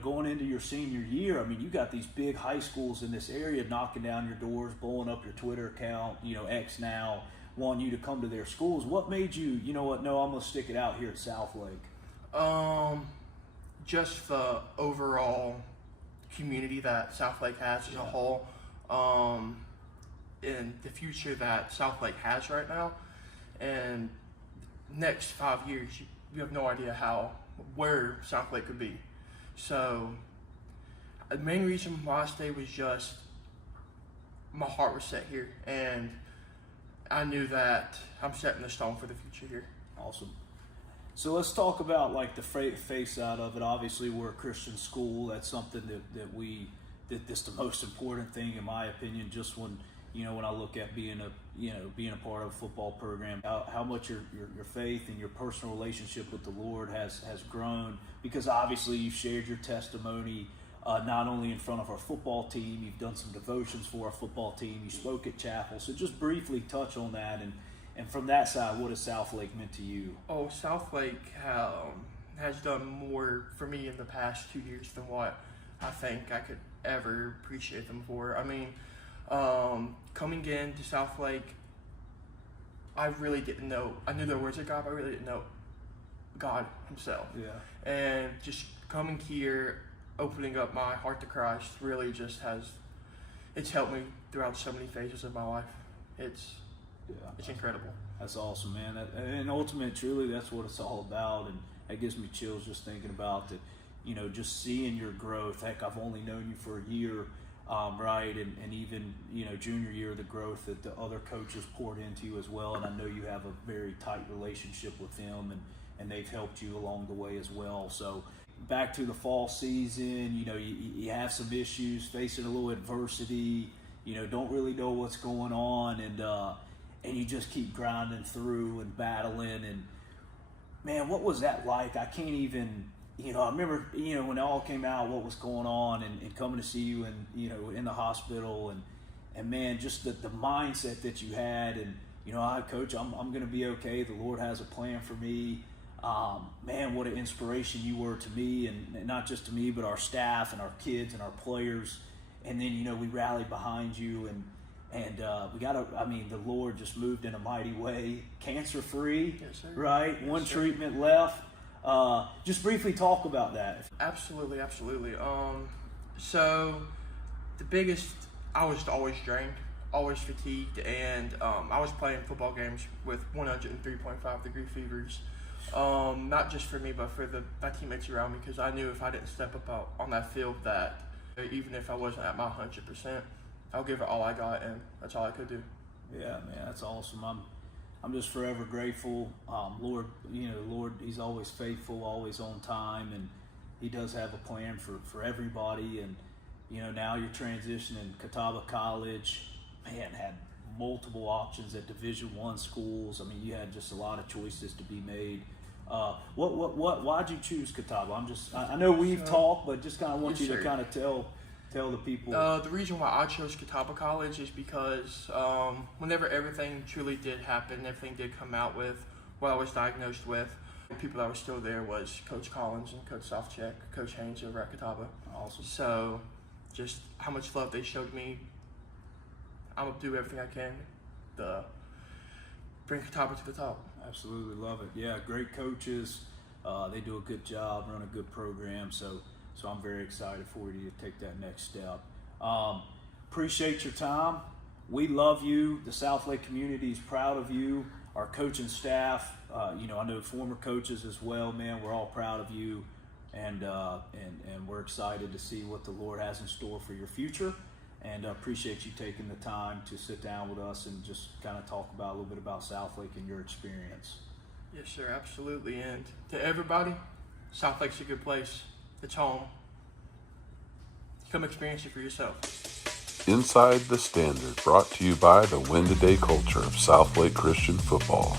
Going into your senior year, you got these big high schools in this area knocking down your doors, blowing up your Twitter account, X now, wanting you to come to their schools. What made you, no, I'm going to stick it out here at Southlake? Just the overall community that Southlake has as a whole. In the future that Southlake has right now, and next 5 years, you have no idea where Southlake could be. So the main reason why I stayed was just my heart was set here, and I knew that I'm setting the stone for the future here. Awesome. So let's talk about like the faith side of it. Obviously, we're a Christian school. That's something that's the most important thing in my opinion. Just when I look at being a part of a football program, how much your faith and your personal relationship with the Lord has grown, because obviously you've shared your testimony not only in front of our football team, you've done some devotions for our football team, you spoke at chapel. So just briefly touch on that, and from that side, what has Southlake meant to you? Oh, Southlake has done more for me in the past 2 years than what I think I could ever appreciate them for. I mean, coming into Southlake, I really didn't know. I knew there was a God, but I really didn't know God himself. Yeah. And just coming here, opening up my heart to Christ really just it's helped me throughout so many phases of my life. It's incredible. That's awesome, man. And ultimately, truly, that's what it's all about. And that gives me chills just thinking about that, you know, just seeing your growth. Heck, I've only known you for a year, right? And even, you know, junior year, the growth that the other coaches poured into you as well. And I know you have a very tight relationship with them, and they've helped you along the way as well. So back to the fall season, you know, you have some issues, facing a little adversity, you know, don't really know what's going on, and you just keep grinding through and battling. And man, what was that like? I can't even, you know, I remember, you know, when it all came out, what was going on, and coming to see you and, you know, in the hospital, and man, just the mindset that you had. And, you know, Coach, I'm going to be okay. The Lord has a plan for me. Man, what an inspiration you were to me, and not just to me, but our staff and our kids and our players. And then, you know, we rallied behind you, and the Lord just moved in a mighty way. Cancer-free, Yes, sir. right? Yes, One sir. treatment left. Just briefly talk about that. Absolutely. So the biggest, I was always drained, always fatigued, and I was playing football games with 103.5 degree fevers. Not just for me, but for my teammates around me, because I knew if I didn't step up out on that field, that even if I wasn't at my 100%, I'll give it all I got, and that's all I could do. Yeah, man, that's awesome. I'm just forever grateful. Lord, you know, Lord, He's always faithful, always on time, and He does have a plan for everybody. And, you know, now you're transitioning Catawba College. Man, had multiple options at Division I schools. I mean, you had just a lot of choices to be made. Why'd you choose Catawba? I know we've talked, but just kind of want Yes, you to sir. kind of tell the people. The reason why I chose Catawba College is because whenever everything truly did happen, everything did come out with what I was diagnosed with, the people that were still there was Coach Collins and Coach Sofcheck, Coach Haynes over at Catawba. Awesome. So just how much love they showed me, I'm going to do everything I can to bring Catawba to the top. Absolutely love it. Yeah, great coaches. They do a good job, run a good program. So I'm very excited for you to take that next step. Appreciate your time. We love you. The Southlake community is proud of you. Our coaching staff, you know, I know former coaches as well. Man, we're all proud of you, and we're excited to see what the Lord has in store for your future. And appreciate you taking the time to sit down with us and just kind of talk about a little bit about Southlake and your experience. Yes, sir, absolutely. And to everybody, Southlake's a good place. It's home. Come experience it for yourself. Inside the Standard, brought to you by the win-today culture of SouthLake Christian football.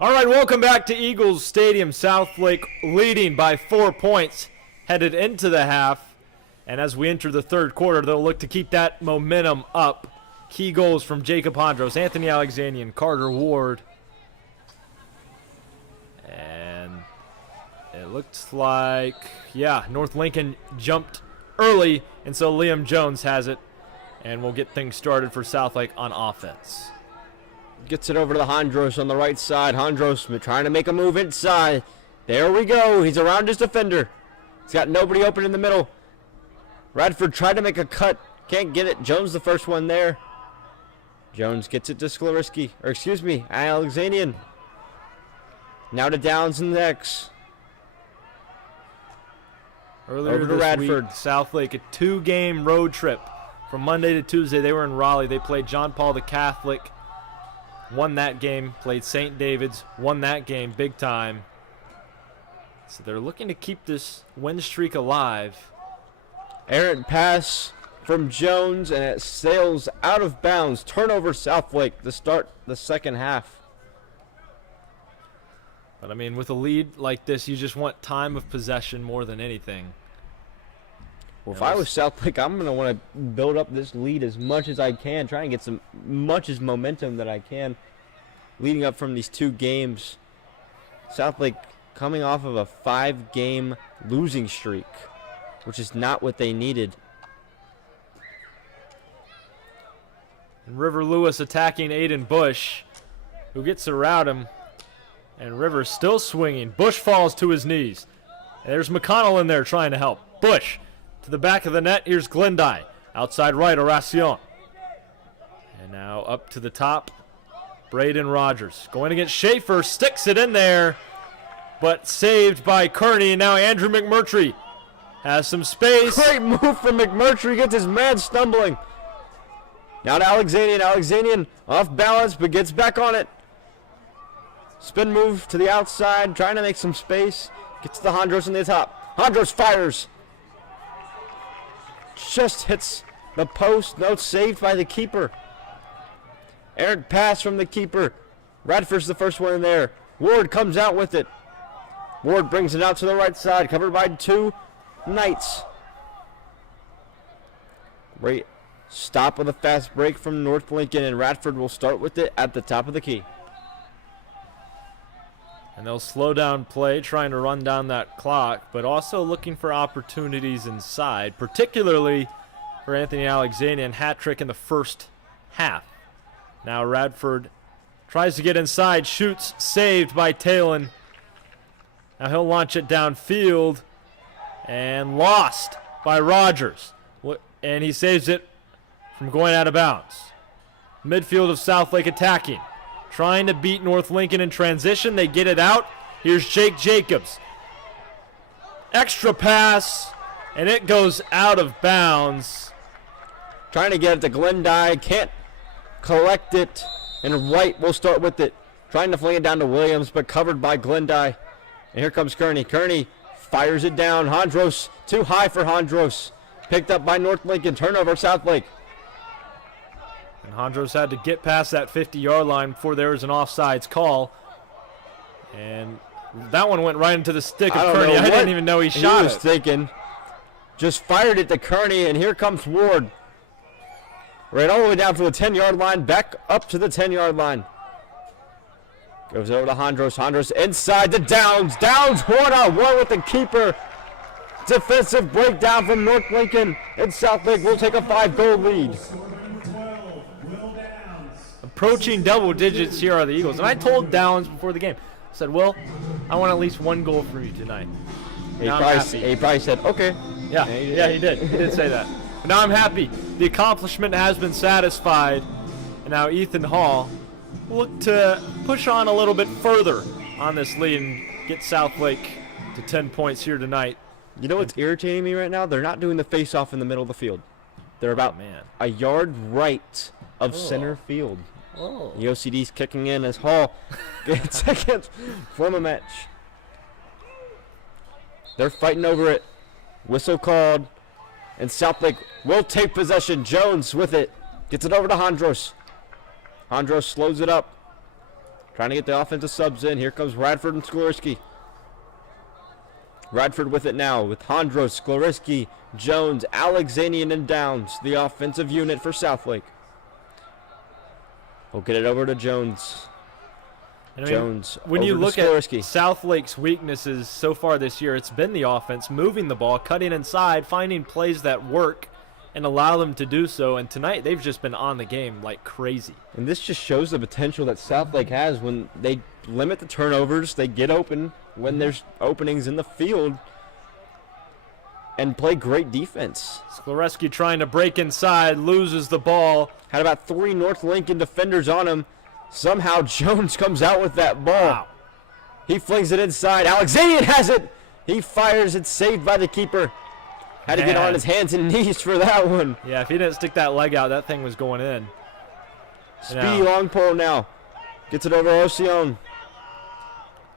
All right, welcome back to Eagles Stadium. Southlake leading by 4 points headed into the half. And as we enter the third quarter, they'll look to keep that momentum up. Key goals from Jacob Hondros, Anthony Alexanian, Carter Ward. And it looks like, North Lincoln jumped early, and so Liam Jones has it. And we'll get things started for Southlake on offense. Gets it over to the Hondros on the right side. Hondros trying to make a move inside. There we go. He's around his defender. He's got nobody open in the middle. Radford tried to make a cut. Can't get it. Jones the first one there. Jones gets it to Alexanian. Now to Downs and X. Earlier over to this Radford. week, Southlake, a 2-game road trip. From Monday to Tuesday, they were in Raleigh. They played John Paul the Catholic. Won that game, played St. David's, won that game big time. So they're looking to keep this win streak alive. Errant pass from Jones, and it sails out of bounds. Turnover Southlake to start the second half. But, I mean, with a lead like this, you just want time of possession more than anything. Well, if I was Southlake, I'm going to want to build up this lead as much as I can, try and get much as momentum that I can leading up from these 2 games. Southlake coming off of a 5-game losing streak, which is not what they needed. And River Lewis attacking Aiden Bush, who gets around him. And River still swinging. Bush falls to his knees. And there's McConnell in there trying to help. Bush to the back of the net. Here's Glendie. Outside right, Horacion. And now up to the top, Braden Rogers. Going against Schaefer, sticks it in there, but saved by Kearney. And now Andrew McMurtry has some space. Great move from McMurtry, gets his man stumbling. Now to Alexanian. Alexanian off balance, but gets back on it. Spin move to the outside, trying to make some space. Gets to the Hondros in the top. Hondros fires. Just hits the post. No, saved by the keeper. Errant pass from the keeper. Radford's the first one in there. Ward comes out with it. Ward brings it out to the right side, covered by 2 Knights. Great stop with a fast break from North Lincoln, and Radford will start with it at the top of the key. And they'll slow down play, trying to run down that clock, but also looking for opportunities inside, particularly for Anthony Alexanian, hat trick in the first half. Now Radford tries to get inside, shoots, saved by Talon. Now he'll launch it downfield and lost by Rogers. And he saves it from going out of bounds. Midfield of Southlake attacking. Trying to beat North Lincoln in transition. They get it out. Here's Jake Jacobs. Extra pass, and it goes out of bounds. Trying to get it to Glendie. Can't collect it. And White will start with it. Trying to fling it down to Williams, but covered by Glendie. And here comes Kearney. Kearney fires it down. Hondros, too high for Hondros. Picked up by North Lincoln. Turnover Southlake. And Hondros had to get past that 50-yard line before there was an offsides call. And that one went right into the stick of Kearney. I didn't even know he shot it. He was thinking. Just fired it to Kearney, and here comes Ward. Right all the way down to the 10-yard line, back up to the 10-yard line. Goes over to Hondros. Hondros inside to Downs. Downs one-on-one with the keeper. Defensive breakdown from North Lincoln. And Southlake will take a 5-goal lead. Approaching double digits here are the Eagles. And I told Downs before the game, I said, Will, I want at least 1 goal from you tonight. He probably said, okay. Yeah, he did. He did say that. But now I'm happy. The accomplishment has been satisfied. And now Ethan Hall will look to push on a little bit further on this lead and get Southlake to 10 points here tonight. You know what's irritating me right now? They're not doing the face-off in the middle of the field. They're about a yard right of center field. Oh. The OCD's kicking in as Hall gets second from a match. They're fighting over it. Whistle called. And Southlake will take possession. Jones with it. Gets it over to Hondros. Hondros slows it up. Trying to get the offensive subs in. Here comes Radford and Sklarski. Radford with it now with Hondros, Sklarski, Jones, Alexanian, and Downs. The offensive unit for Southlake. We'll get it over to Jones. And I mean, Jones. when you over to look at Sklarski. Southlake's weaknesses so far this year, it's been the offense, moving the ball, cutting inside, finding plays that work and allow them to do so. And tonight they've just been on the game like crazy. And this just shows the potential that Southlake has when they limit the turnovers, they get open when there's openings in the field, and play great defense. Sklarski trying to break inside, loses the ball. Had about 3 North Lincoln defenders on him. Somehow Jones comes out with that ball. Wow. He flings it inside. Alexanian has it. He fires it, saved by the keeper. Had to get Man. on his hands and knees for that one. Yeah, if he didn't stick that leg out, that thing was going in. Speedy long pole now. Gets it over Ocean.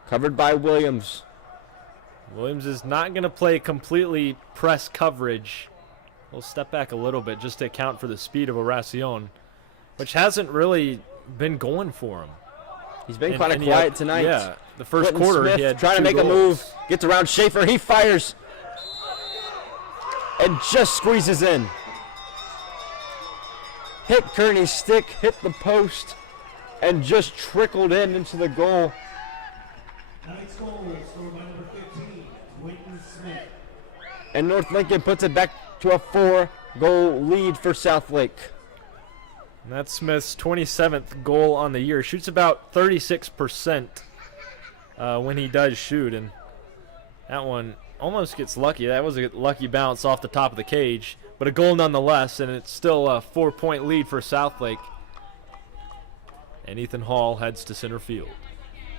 Covered by Williams. Williams is not going to play completely press coverage. He'll step back a little bit just to account for the speed of Oracion, which hasn't really been going for him. He's been kind of quiet tonight. Yeah, the first Quentin quarter Smith he had trying to 2 make goals. a move. Gets around Schaefer. He fires. And just squeezes in. Hit Kearney's stick, hit the post, and just trickled in into the goal. Tonight's goal is scored by number 15, Quentin Smith. And North Lincoln puts it back to a 4-goal lead for Southlake. And that's Smith's 27th goal on the year. Shoots about 36% when he does shoot, and that one almost gets lucky. That was a lucky bounce off the top of the cage, but a goal nonetheless, and it's still a 4-point lead for Southlake. And Ethan Hall heads to center field.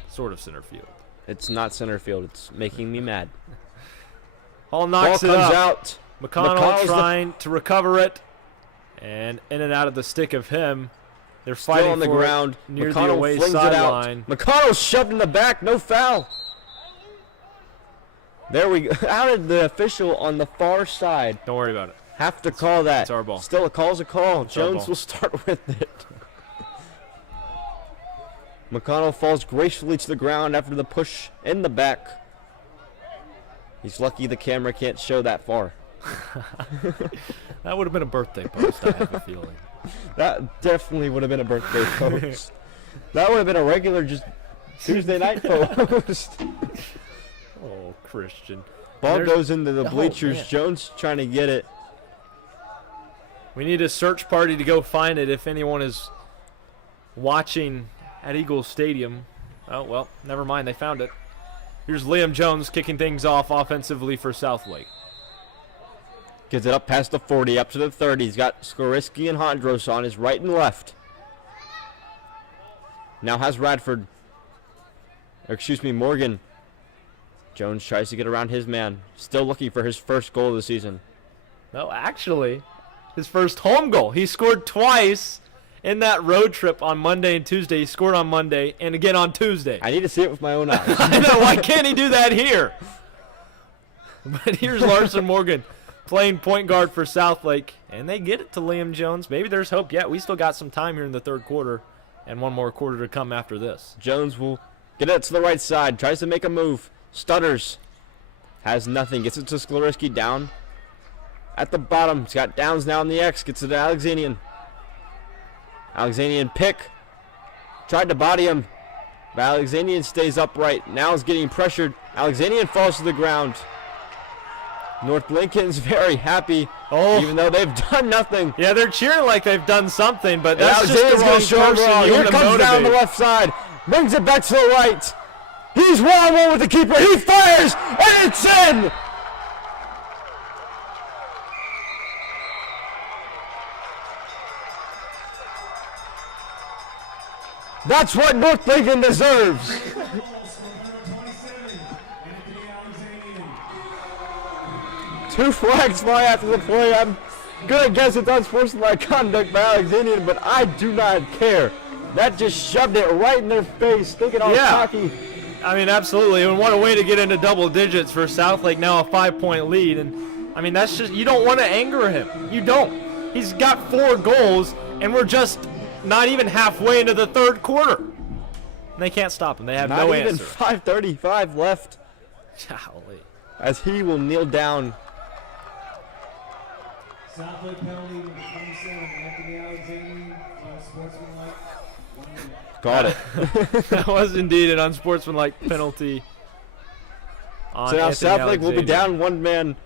Sort of center field. It's not center field. It's making me mad. Hall knocks Ball it comes up. out. McConnell trying to recover it, and in and out of the stick of him. They're Still fighting on the for ground. it near McConnell the away flings it out. sideline. McConnell shoved in the back. No foul. There we go. How did the official on the far side Don't worry about it. have to call that? It's our ball. Still, a call's a call. our Jones ball. will start with it. McConnell falls gracefully to the ground after the push in the back. He's lucky the camera can't show that far. That would have been a birthday post, I have a feeling. That definitely would have been a birthday post. That would have been a regular just Tuesday night post. Oh, Christian. Ball There's- goes into the Oh, bleachers. man. Jones trying to get it. We need a search party to go find it if anyone is watching at Eagles Stadium. Oh, well, never mind. They found it. Here's Liam Jones kicking things off offensively for Southlake. Gets it up past the 40, up to the 30. He's got Sklarski and Hondros on his right and left. Now has Radford. Or excuse me, Morgan. Jones tries to get around his man. Still looking for his first goal of the season. No, actually, his first home goal. He scored twice in that road trip on Monday and Tuesday. He scored on Monday and again on Tuesday. I need to see it with my own eyes. I know, why can't he do that here? But here's Larson Morgan playing point guard for Southlake, and they get it to Liam Jones. Maybe there's hope yet. We still got some time here in the third quarter, and one more quarter to come after this. Jones will get it to the right side. Tries to make a move. Stutters. Has nothing. Gets it to Sklarski down at the bottom. He's got Downs now in the X. Gets it to Alexanian. Alexanian pick. Tried to body him. But Alexanian stays upright. Now is getting pressured. Alexanian falls to the ground. North Lincoln's very happy, even though they've done nothing. Yeah, they're cheering like they've done something, but And that's just Alexanian's the gonna wrong show him person wrong. you Here want to comes down the motivate. left side. Brings it back to the right. He's one-on-one with the keeper. He fires, and it's in. That's what North Lincoln deserves. Two flags fly after the play. I'm gonna guess it's unsportsmanlike conduct by Alexanian, but I do not care. That just shoved it right in their face, thinking all Yeah. cocky. I mean, absolutely. And what a way to get into double digits for Southlake, now a 5-point lead. And, I mean, that's just, you don't want to anger him. You don't. He's got 4 goals, and we're just not even halfway into the third quarter. And they can't stop him. They have Not no even answer. 5:35 left Golly. as he will kneel down. SouthLake penalty number 27, Anthony Alexander, unsportsmanlike. 1 minute. Got it. That was indeed an unsportsmanlike penalty. On So now Anthony SouthLake will be Alexander. down 1 man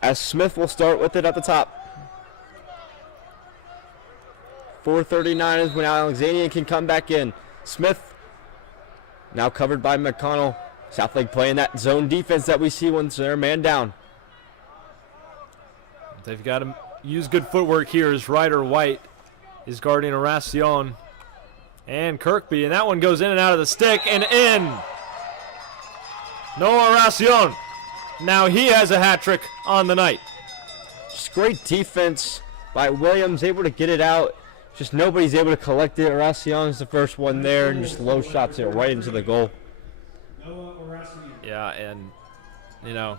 as Smith will start with it at the top. 4:39 is when Alexandrian can come back in. Smith now covered by McConnell. Southlake playing that zone defense that we see once they're man down. They've got to use good footwork here as Ryder White is guarding Aracion and Kirkby. And that one goes in and out of the stick and in. Noah Aracion. Now he has a hat trick on the night. Just great defense by Williams, able to get it out. Just nobody's able to collect it. Aracion's the first one there and just low shots it right into the goal. Yeah, and, you know,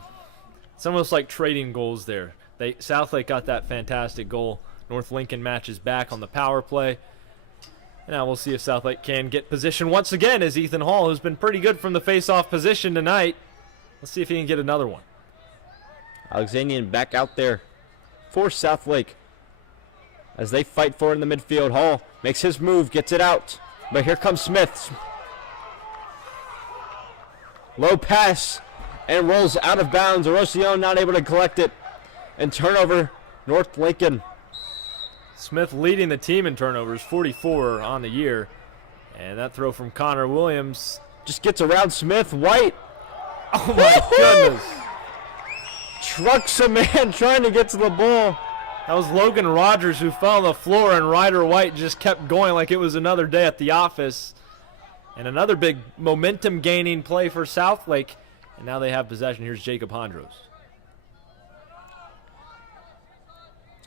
it's almost like trading goals there. Southlake got that fantastic goal. North Lincoln matches back on the power play. Now we'll see if Southlake can get position once again as Ethan Hall, who's been pretty good from the face-off position tonight. Let's see if he can get another one. Alexandrian back out there for Southlake as they fight for it in the midfield. Hall makes his move, gets it out. But here comes Smith. Low pass and rolls out of bounds. Aracion not able to collect it. And turnover, North Lincoln. Smith leading the team in turnovers, 44 on the year. And that throw from Connor Williams. Just gets around Smith. White Oh my goodness. trucks a man trying to get to the ball. That was Logan Rogers who fell on the floor, and Ryder White just kept going like it was another day at the office. And another big momentum-gaining play for Southlake. And now they have possession. Here's Jacob Hondros.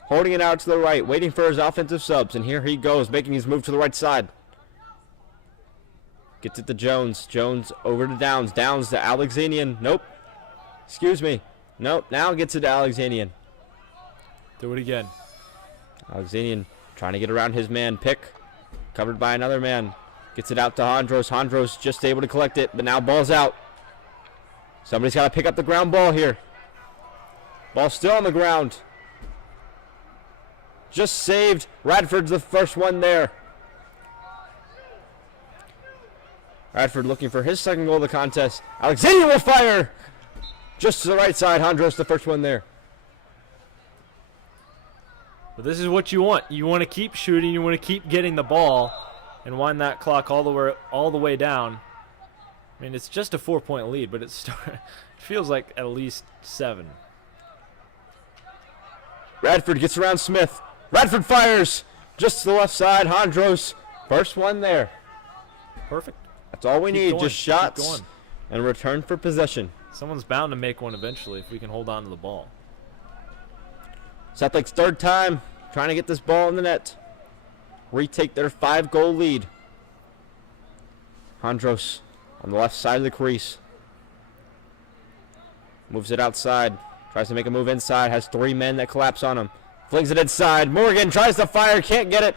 Holding it out to the right, waiting for his offensive subs. And here he goes, making his move to the right side. Gets it to Jones. Jones over to Downs. Downs to Alexandrian. Nope. Excuse me. Nope. Now gets it to Alexandrian. Do it again. Alexandrian trying to get around his man. Pick. Covered by another man. Gets it out to Hondros. Hondros just able to collect it, but now ball's out. Somebody's got to pick up the ground ball here. Ball still on the ground. Just saved. Radford's the first one there. Radford looking for his second goal of the contest. Alexandrian will fire. Just to the right side. Hondros the first one there. But this is what you want. You want to keep shooting. You want to keep getting the ball and wind that clock all the way down. I mean, it's just a 4-point lead, but it feels like at least 7. Radford gets around Smith. Radford fires just to the left side. Hondros, first one there. Perfect. That's all we Keep need, going, just keep shots going. and return for possession. Someone's bound to make one eventually if we can hold on to the ball. Southlake's third time trying to get this ball in the net. Retake their 5-goal lead. Hondros on the left side of the crease. Moves it outside. Tries to make a move inside. Has 3 men that collapse on him. Flings it inside. Morgan tries to fire. Can't get it.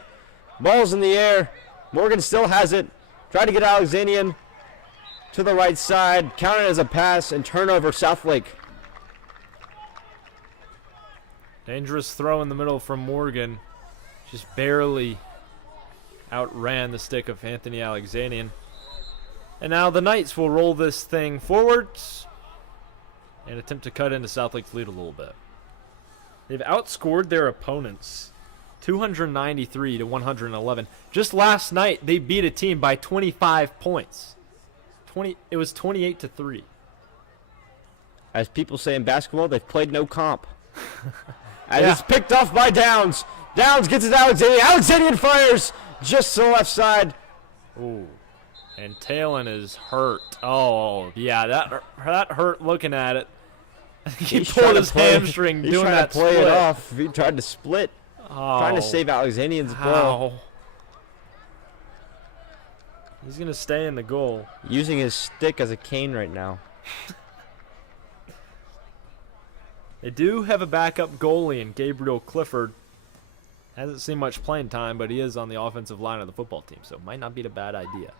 Ball's in the air. Morgan still has it. Tried to get Alexandrian to the right side. Counted as a pass and turnover Southlake. Dangerous throw in the middle from Morgan. Just barely outran the stick of Anthony Alexandrian. And now the Knights will roll this thing forwards and attempt to cut into Southlake's lead a little bit. They've outscored their opponents 293 to 111. Just last night, they beat a team by 25 points. It was 28 to 3. As people say in basketball, they've played no comp. And Yeah. it's picked off by Downs. Downs gets it to Alexandrian. Alexandrian fires just to the left side. Ooh. And Talon is hurt. Oh, yeah, that hurt looking at it. He He's trying pulled to his play- hamstring he's doing trying that to play split. it off. He tried to split. Oh, Trying to save Alexandrian's ball. how? He's going to stay in the goal. Using his stick as a cane right now. They do have a backup goalie in Gabriel Clifford. Hasn't seen much playing time, but he is on the offensive line of the football team, so it might not be a bad idea.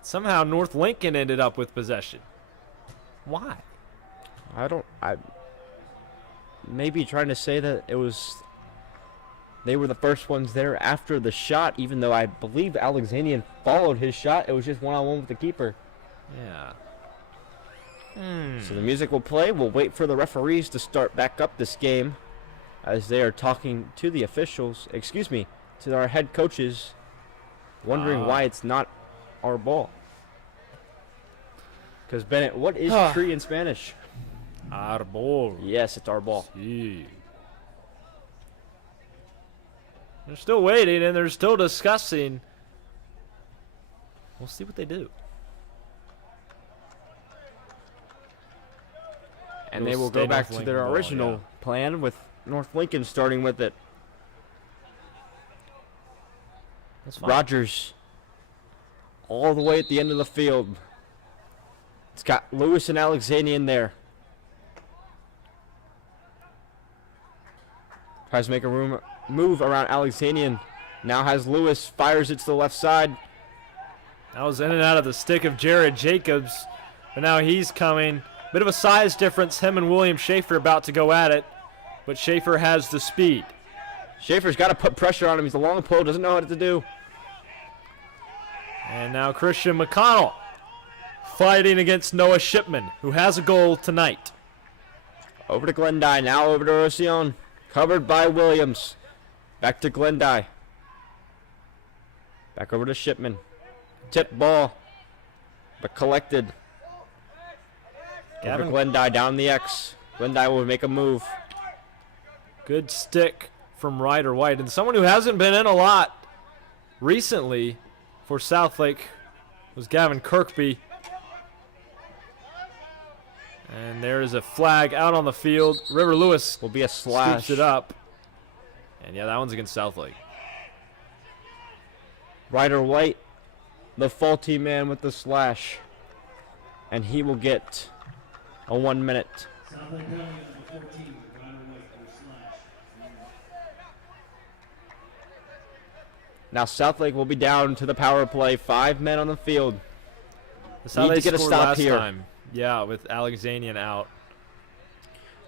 Somehow North Lincoln ended up with possession. Why? Maybe trying to say that they were the first ones there after the shot, even though I believe Alexandrian followed his shot. It was just one-on-one with the keeper. Yeah. So the music will play. We'll wait for the referees to start back up this game as they are talking to the officials, to our head coaches, wondering why it's not our ball. Because, Bennett, what is tree in Spanish? Arbol. Yes, it's our ball. Sí. They're still waiting, and they're still discussing. We'll see what they do. And It'll they will stay go back North to their Lincoln ball, original yeah. plan with North Lincoln starting with it. That's fine. Rogers all the way at the end of the field. It's got Lewis and Alexandrian there. Tries to make a move around Alexandrian. Now has Lewis, fires it to the left side. That was in and out of the stick of Jared Jacobs, but now he's coming. Bit of a size difference. Him and William Schaefer about to go at it, but Schaefer has the speed. Schaefer's got to put pressure on him. He's a long pole, doesn't know what to do. And now Christian McConnell fighting against Noah Shipman, who has a goal tonight. Over to Glendie, now over to Rosillon. Covered by Williams. Back to Glendie. Back over to Shipman. Tip ball, but collected. Over to Glendie, down the X. Glendie will make a move. Good stick from Ryder White. And someone who hasn't been in a lot recently for Southlake was Gavin Kirkby. And there is a flag out on the field. River Lewis Will be a slash. scoops it up. And yeah, that one's against Southlake. Ryder White, the faulty man with the slash. And he will get a 1 minute. South Lake County, number 14, Ryder White for slash. Now Southlake will be down to the power play. 5 men on the field. That's how Need they to get a scored stop last here. time. Yeah, with Alexandrian out.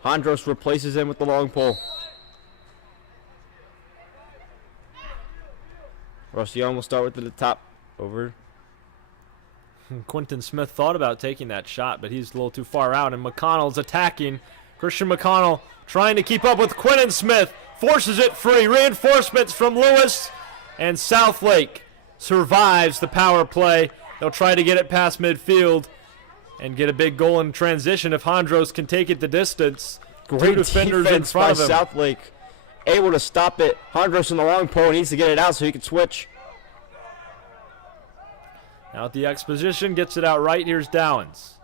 Hondros replaces him with the long pole. Rosillon will start with the top. Over. Quentin Smith thought about taking that shot, but he's a little too far out, and McConnell's attacking. Christian McConnell trying to keep up with Quentin Smith. Forces it free. Reinforcements from Lewis. And Southlake survives the power play. They'll try to get it past midfield and get a big goal in transition if Hondros can take it the distance. Great Two defenders in defense front by of him. Southlake. Able to stop it. Hondros in the long pole needs to get it out so he can switch. Now at the exposition, gets it out right. Here's Dowens.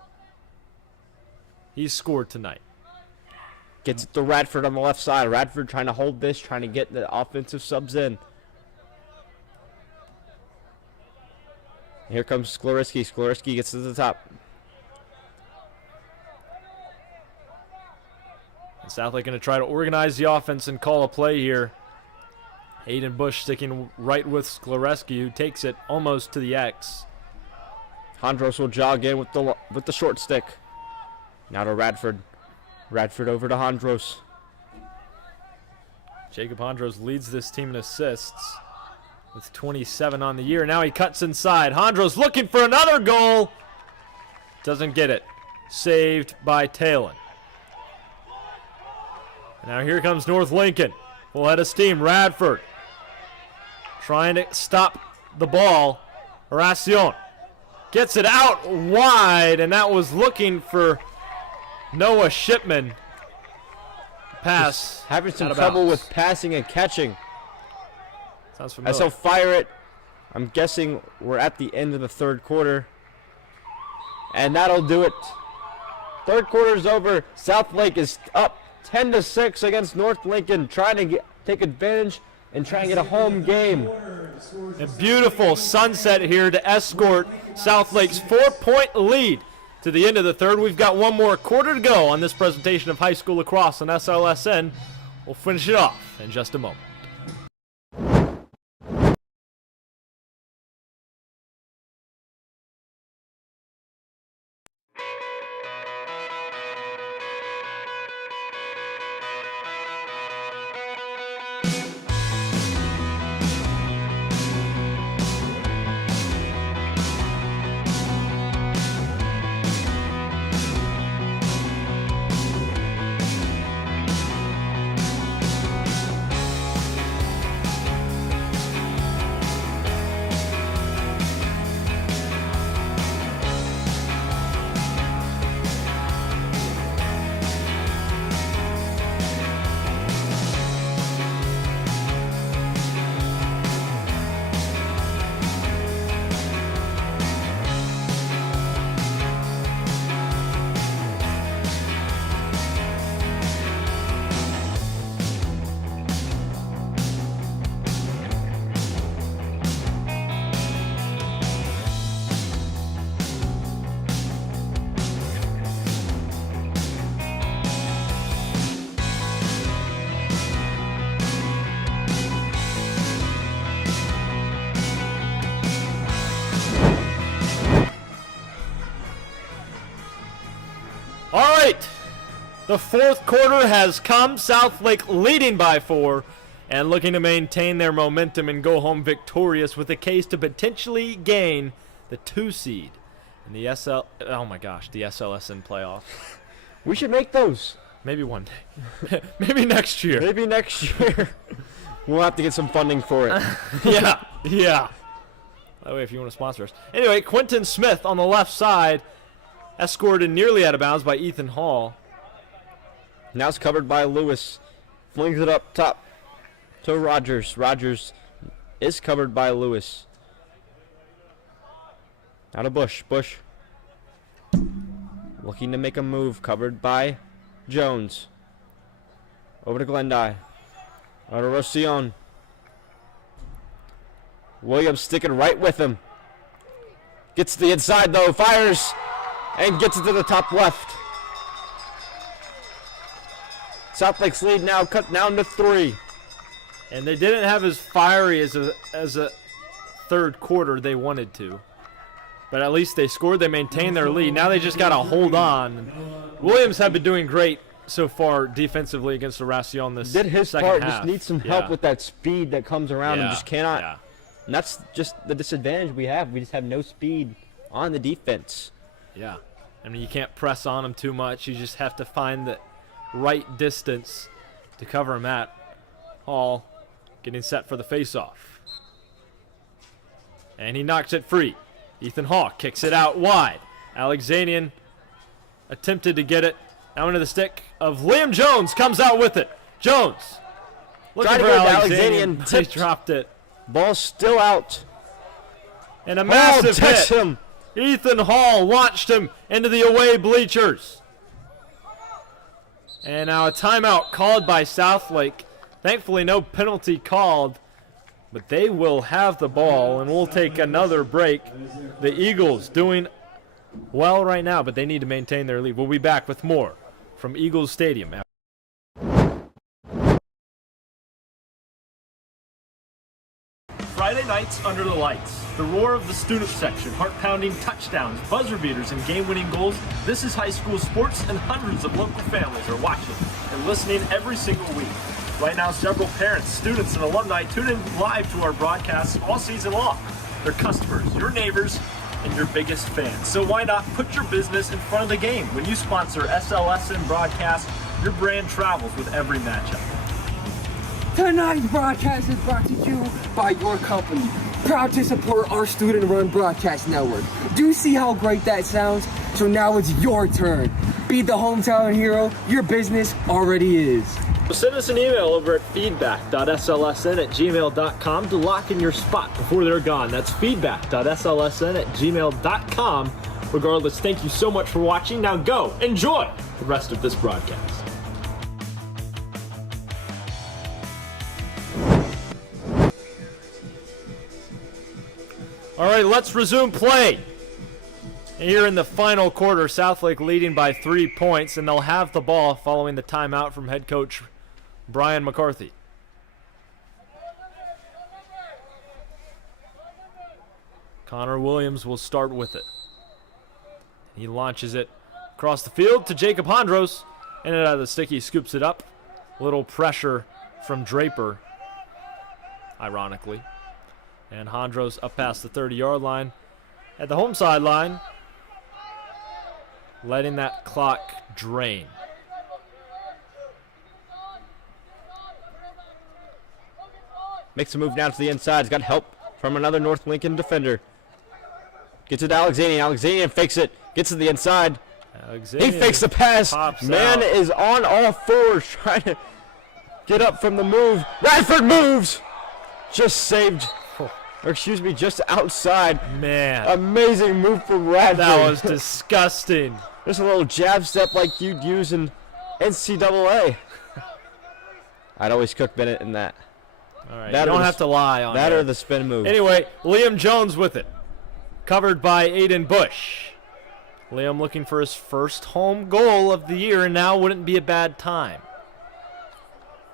He's scored tonight. Gets it to Radford on the left side. Radford trying to hold this, trying to get the offensive subs in. Here comes Skloriski. Skloriski gets to the top. And Southlake going to try to organize the offense and call a play here. Hayden Bush sticking right with Sklereski, who takes it almost to the X. Hondros will jog in with the short stick. Now to Radford. Radford over to Hondros. Jacob Hondros leads this team in assists with 27 on the year. Now he cuts inside. Hondros looking for another goal. Doesn't get it. Saved by Talon. Now here comes North Lincoln. Full head of steam. Radford trying to stop the ball. Horacion gets it out wide, and that was looking for Noah Shipman. Pass. Just having some out of trouble bounds. with passing and catching. Sounds As familiar. he'll fire it. I'm guessing we're at the end of the third quarter. And that'll do it. Third quarter's over. Southlake is up 10-6 against North Lincoln, trying to take advantage and try and get a home game. A beautiful sunset here to escort Southlake's 4-point lead to the end of the third. We've got one more quarter to go on this presentation of high school lacrosse on SLSN. We'll finish it off in just a moment. All right, the fourth quarter has come. Southlake leading by 4 and looking to maintain their momentum and go home victorious with a case to potentially gain the 2 seed in the the SLSN playoff. We should make those. Maybe one day. Maybe next year. Maybe next year. We'll have to get some funding for it. Yeah. That way, if you want to sponsor us. Anyway, Quentin Smith on the left side, escorted nearly out of bounds by Ethan Hall. Now it's covered by Lewis. Flings it up top to Rogers. Rogers is covered by Lewis. Out of Bush. Bush looking to make a move. Covered by Jones. Over to Glendie. Out of Rosillon. Williams sticking right with him. Gets to the inside though. Fires. And gets it to the top left. Southlake's lead now cut down to 3. And they didn't have as fiery as a third quarter they wanted to. But at least they scored. They maintained their lead. Now they just got to hold on. Williams have been doing great so far defensively against the Roussillon this Did his second part. half. Just needs some help with that speed that comes around and just cannot. Yeah. And that's just the disadvantage we have. We just have no speed on the defense. Yeah. I mean, you can't press on them too much. You just have to find the right distance to cover him at. Hall getting set for the face-off. And he knocks it free. Ethan Hall kicks it out wide. Alexanian attempted to get it out into the stick of Liam Jones. Comes out with it. Jones looking for Alexanian. He dropped it. Ball still out. And a massive hit. Him. Ethan Hall launched him into the away bleachers. And now a timeout called by Southlake. Thankfully, no penalty called. But they will have the ball, and we'll take another break. The Eagles doing well right now, but they need to maintain their lead. We'll be back with more from Eagles Stadium. Friday nights under the lights. The roar of the student section, heart-pounding touchdowns, buzzer beaters, and game-winning goals. This is high school sports, and hundreds of local families are watching and listening every single week. Right now, several parents, students, and alumni tune in live to our broadcasts all season long. They're customers, your neighbors, and your biggest fans. So why not put your business in front of the game? When you sponsor SLSN broadcast, your brand travels with every matchup. Tonight's broadcast is brought to you by your company. Proud to support our student-run broadcast network. Do you see how great that sounds? So now it's your turn. Be the hometown hero your business already is. Send us an email over at feedback.slsn@gmail.com to lock in your spot before they're gone. That's feedback.slsn@gmail.com. Regardless, thank you so much for watching. Now go enjoy the rest of this broadcast. All right, let's resume play. Here in the final quarter, Southlake leading by 3 points, and they'll have the ball following the timeout from head coach Brian McCarthy. Connor Williams will start with it. He launches it across the field to Jacob Hondros, and out of the stick, he scoops it up. Little pressure from Draper, ironically. And Hondros up past the 30-yard line. At the home sideline, letting that clock drain. Makes a move down to the inside. He's got help from another North Lincoln defender. Gets it to Alexanian. Alexanian fakes it. Gets to the inside. He fakes the pass. Man is on all fours trying to get up from the move. Radford moves. Just saved. Or excuse me, just outside. Man. Amazing move from Radford. That was disgusting. Just a little jab step like you'd use in NCAA. I'd always cook Bennett in that. All right, you don't have to lie on that. Or the spin move. Anyway, Liam Jones with it. Covered by Aiden Bush. Liam looking for his first home goal of the year, and now wouldn't be a bad time.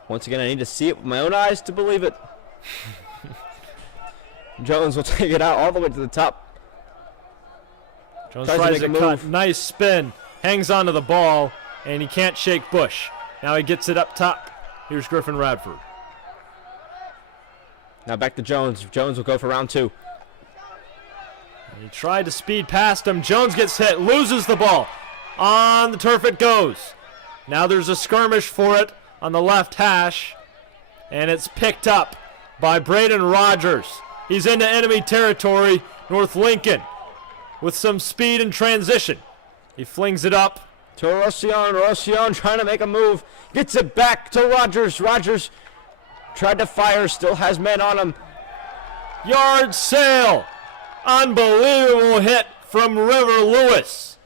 Once again, I need to see it with my own eyes to believe it. Jones will take it out all the way to the top. Jones tries to cut. Nice spin. Hangs onto the ball, and he can't shake Bush. Now he gets it up top. Here's Griffin Radford. Now back to Jones. Jones will go for round 2. He tried to speed past him. Jones gets hit, loses the ball. On the turf it goes. Now there's a skirmish for it on the left hash, and it's picked up by Braden Rogers. He's into enemy territory. North Lincoln with some speed and transition. He flings it up to Rossion. Rossion trying to make a move. Gets it back to Rogers. Rogers tried to fire, still has men on him. Yard sale. Unbelievable hit from River Lewis.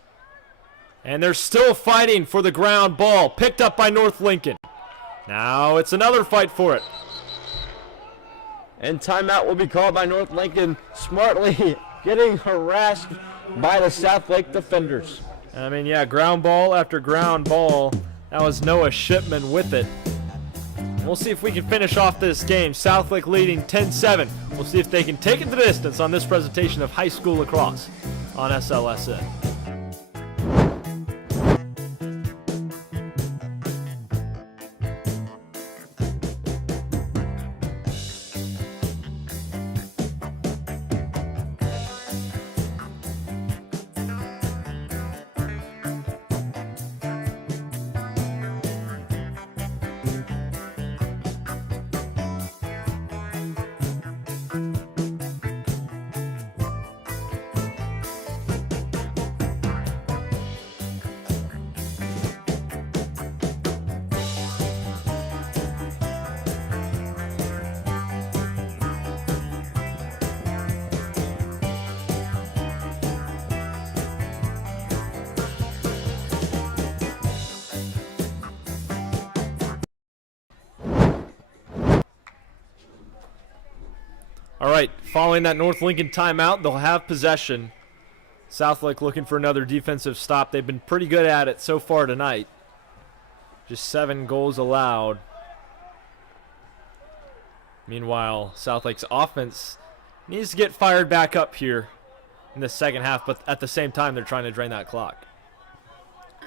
And they're still fighting for the ground ball. Picked up by North Lincoln. Now it's another fight for it. And timeout will be called by North Lincoln, smartly getting harassed by the Southlake defenders. I mean, yeah, ground ball after ground ball. That was Noah Shipman with it. We'll see if we can finish off this game. Southlake leading 10-7. We'll see if they can take it the distance on this presentation of high school lacrosse on SLSN. All right, following that North Lincoln timeout, they'll have possession. Southlake looking for another defensive stop. They've been pretty good at it so far tonight. Just 7 goals allowed. Meanwhile, Southlake's offense needs to get fired back up here in the second half, but at the same time, they're trying to drain that clock.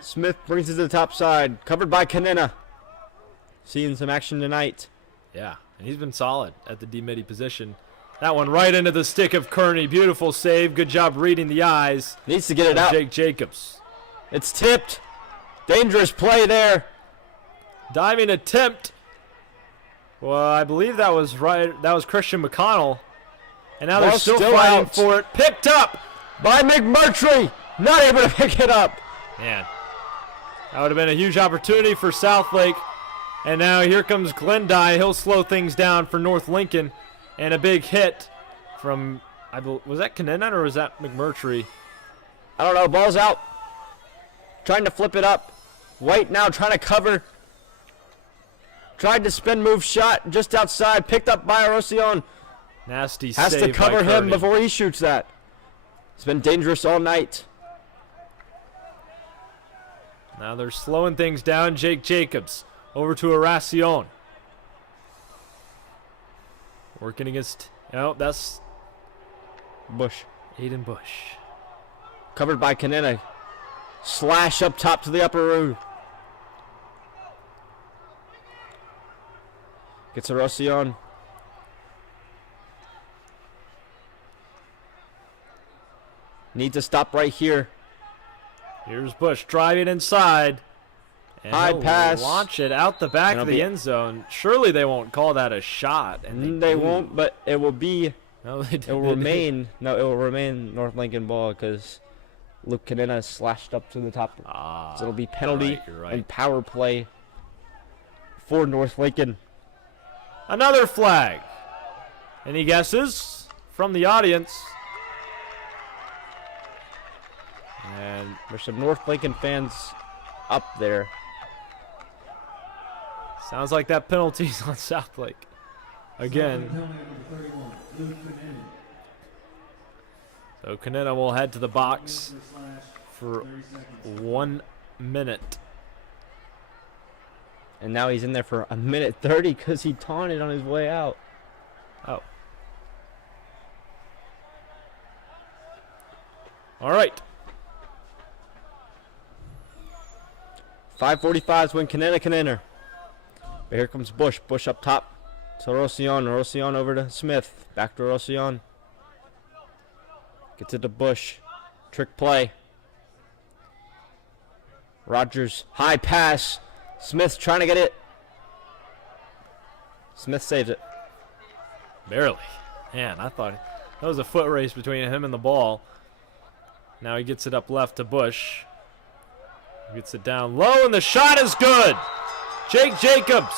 Smith brings it to the top side, covered by Kanena. Seeing some action tonight. Yeah, and he's been solid at the D-midi position. That one right into the stick of Kearney. Beautiful save. Good job reading the eyes. Needs to get it out. Jake Jacobs. It's tipped. Dangerous play there. Diving attempt. Well, I believe that was right. That was Christian McConnell. And now they're still fighting for it. Picked up by McMurtry. Not able to pick it up. Man, that would have been a huge opportunity for Southlake. And now here comes Glendye. He'll slow things down for North Lincoln. And a big hit from, was that Kanena or was that McMurtry? I don't know. Ball's out. Trying to flip it up. White now trying to cover. Tried to spin move shot just outside. Picked up by Rossion. Nasty save. Has to cover him before he shoots that. It's been dangerous all night. Now they're slowing things down. Jake Jacobs over to Aracion. Working against, that's Bush. Aiden Bush. Covered by Canena. Slash up top to the upper room. Gets Aracion. Needs to stop right here. Here's Bush driving inside. And High he'll pass. launch it out the back And of it'll the be- end zone. Surely they won't call that a shot. And They do. won't, but it will be. No, they It will didn't. remain. No, it will remain North Lincoln ball because Luke Canena slashed up to the top. So it'll be penalty you're right. and power play for North Lincoln. Another flag. Any guesses from the audience? And There's some North Lincoln fans up there. sounds like that penalty's on Southlake. Again. Penalty number 31, Luke Bennett. So Canena will head to the box Slash, for 30 seconds. 1 minute. And now he's in there for 1:30 because he taunted on his way out. Oh. All right. 5:45 is when Canena. But here comes Bush. Bush up top to Rocion. Rocion over to Smith. Back to Rocion. Gets it to Bush. Trick play. Rogers. High pass. Smith trying to get it. Smith saves it. Barely. Man, I thought that was a foot race between him and the ball. Now he gets it up left to Bush. Gets it down low, and the shot is good. Jake Jacobs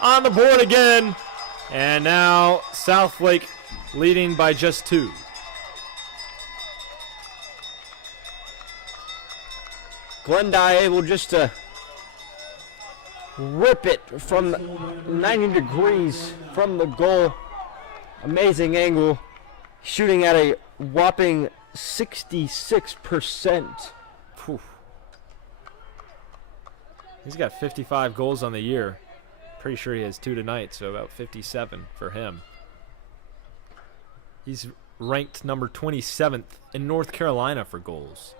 on the board again. And now Southlake leading by just 2. Glendy able just to rip it from 90 degrees from the goal. Amazing angle. Shooting at a whopping 66%. Phew. He's got 55 goals on the year. Pretty sure he has 2 tonight, so about 57 for him. He's ranked number 27th in North Carolina for goals.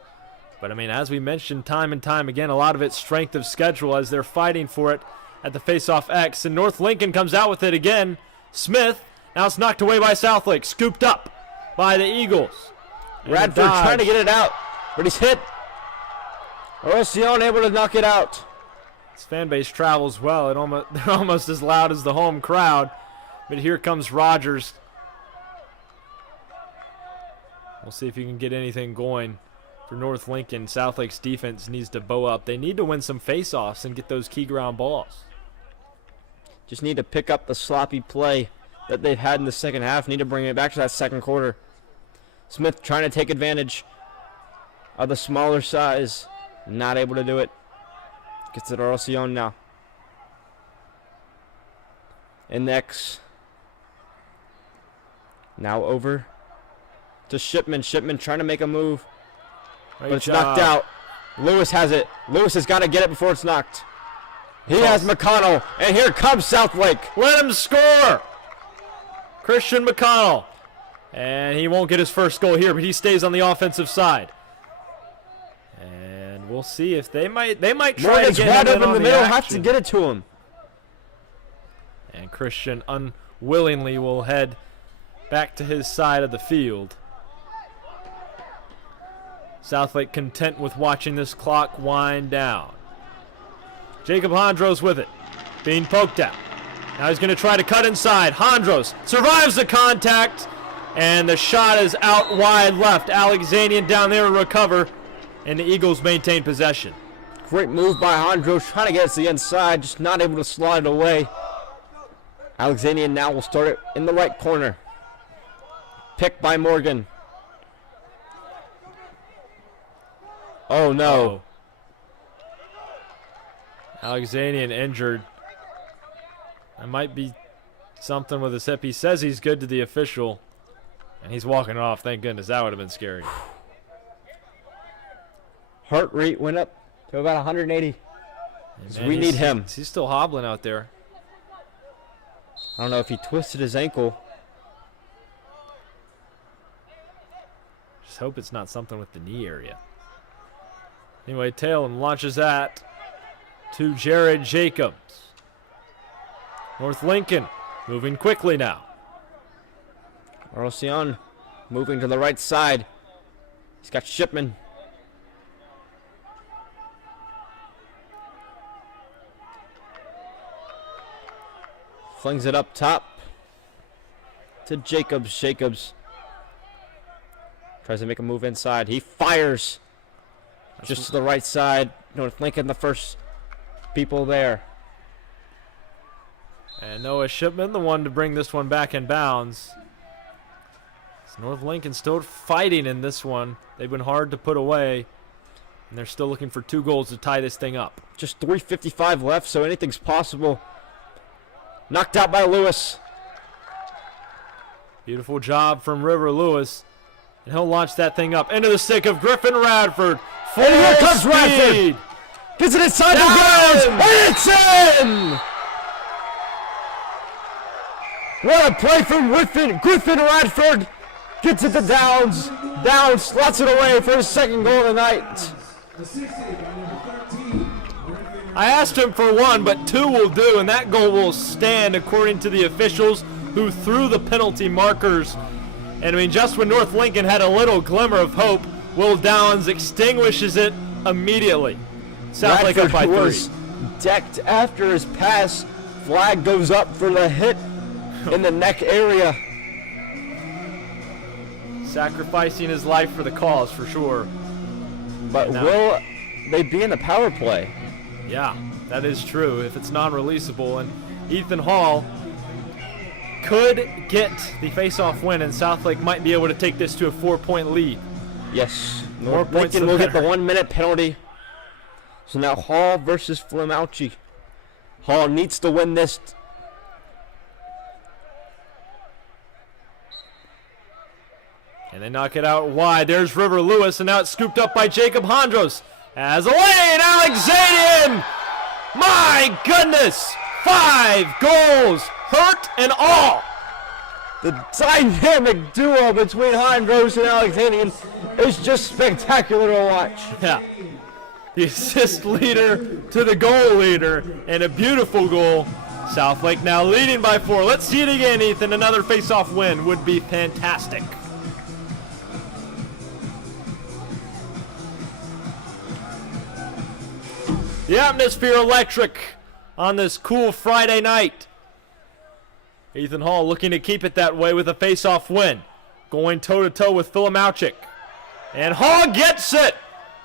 But, I mean, as we mentioned time and time again, a lot of it's strength of schedule as they're fighting for it at the face-off X. And North Lincoln comes out with it again. Smith, now it's knocked away by Southlake, scooped up by the Eagles. And Radford dodge. trying to get it out, but he's hit. Rocion able to knock it out. His fan base travels well. They're almost as loud as the home crowd. But here comes Rogers. We'll see if he can get anything going for North Lincoln. Southlake's defense needs to bow up. They need to win some face-offs and get those key ground balls. Just need to pick up the sloppy play that they've had in the second half. Need to bring it back to that second quarter. Smith trying to take advantage of the smaller size. Not able to do it. Gets it to Rocion now. Index. Now over to Shipman. Shipman trying to make a move. Great But it's job. knocked out. Lewis has it. Lewis has got to get it before it's knocked. He has McConnell. And here comes Southlake. Let him score! Christian McConnell. And he won't get his first goal here, but he stays on the offensive side. And we'll see if they might try Morgan's to get wide him open in on the middle. Has to action. get it to him. And Christian unwillingly will head back to his side of the field. Southlake content with watching this clock wind down. Jacob Hondros with it, being poked at. Now he's going to try to cut inside. Hondros survives the contact, and the shot is out wide left. Alexanian down there to recover, and the Eagles maintain possession. Great move by Hondros. Trying to get it to the inside. Just not able to slide it away. Alexanian now will start it in the right corner. Picked by Morgan. Oh no. Alexanian injured. That might be something with his hip. He says he's good to the official, and he's walking off. Thank goodness. That would have been scary. Heart rate went up to about 180. Man, We need him. He's still hobbling out there. I don't know if he twisted his ankle. Just hope it's not something with the knee area. Anyway, Talon launches that to Jared Jacobs. North Lincoln moving quickly now. Arocion moving to the right side. He's got Shipman. Flings it up top to Jacobs. Jacobs tries to make a move inside. He fires just to the right side. North Lincoln, the first people there. And Noah Shipman, the one to bring this one back in bounds. So North Lincoln still fighting in this one. They've been hard to put away. And they're still looking for 2 goals to tie this thing up. Just 3:55 left, so anything's possible. Knocked out by Lewis. Beautiful job from River Lewis. And he'll launch that thing up into the stick of Griffin Radford. Full And here comes speed. Radford. Gets it inside the Down. grounds, and it's in! What a play from Griffin Radford. Gets it to Downs. Downs slots it away for his 2nd goal of the night. I asked him for 1, but 2 will do, and that goal will stand according to the officials who threw the penalty markers. And I mean, just when North Lincoln had a little glimmer of hope, Will Downs extinguishes it immediately. Southlake up by 3. Was decked after his pass. Flag goes up for the hit in the neck area. Sacrificing his life for the cause, for sure. But No. will they be in the power play? Yeah, that is true if it's non-releasable. And Ethan Hall could get the face-off win, and Southlake might be able to take this to a 4-point lead. Yes. More North points Lincoln the will get the better. 1-minute penalty. So now Hall versus Flamauci. Hall needs to win this. And they knock it out wide. There's River Lewis, and now it's scooped up by Jacob Hondros. As Elaine Alexandrian! My goodness! 5 goals, Hurt and all. The dynamic duo between Hondros and Alexandrian is just spectacular to watch. Yeah. The assist leader to the goal leader, and a beautiful goal. Southlake now leading by 4. Let's see it again, Ethan. Another face-off win would be fantastic. The atmosphere electric on this cool Friday night. Ethan Hall looking to keep it that way with a face-off win. Going toe-to-toe with Filimauchik. And Hall gets it!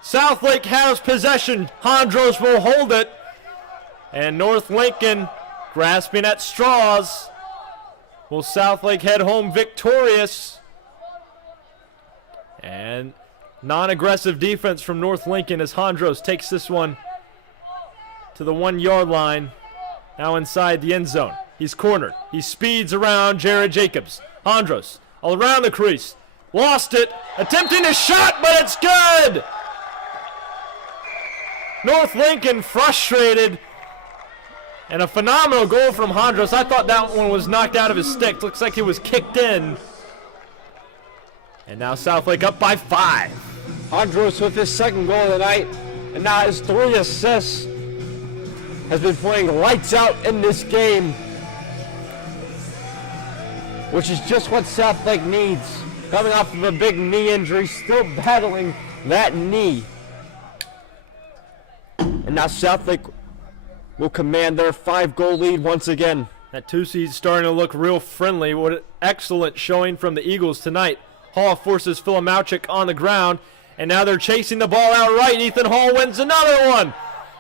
Southlake has possession. Hondros will hold it. And North Lincoln grasping at straws. Will Southlake head home victorious? And non-aggressive defense from North Lincoln as Hondros takes this one to the 1-yard line. Now inside the end zone. He's cornered. He speeds around Jared Jacobs. Hondros all around the crease. Lost it. Attempting a shot, but it's good! North Lincoln frustrated. And a phenomenal goal from Hondros. I thought that one was knocked out of his stick. Looks like it was kicked in. And now Southlake up by 5. Hondros with his 2nd goal of the night, and now his 3 assists. Has been playing lights out in this game, which is just what Southlake needs. Coming off of a big knee injury, still battling that knee. And now Southlake will command their 5-goal lead once again. That 2 seed's starting to look real friendly. What an excellent showing from the Eagles tonight. Hall forces Filimauchik on the ground, and now they're chasing the ball out right. Ethan Hall wins another one.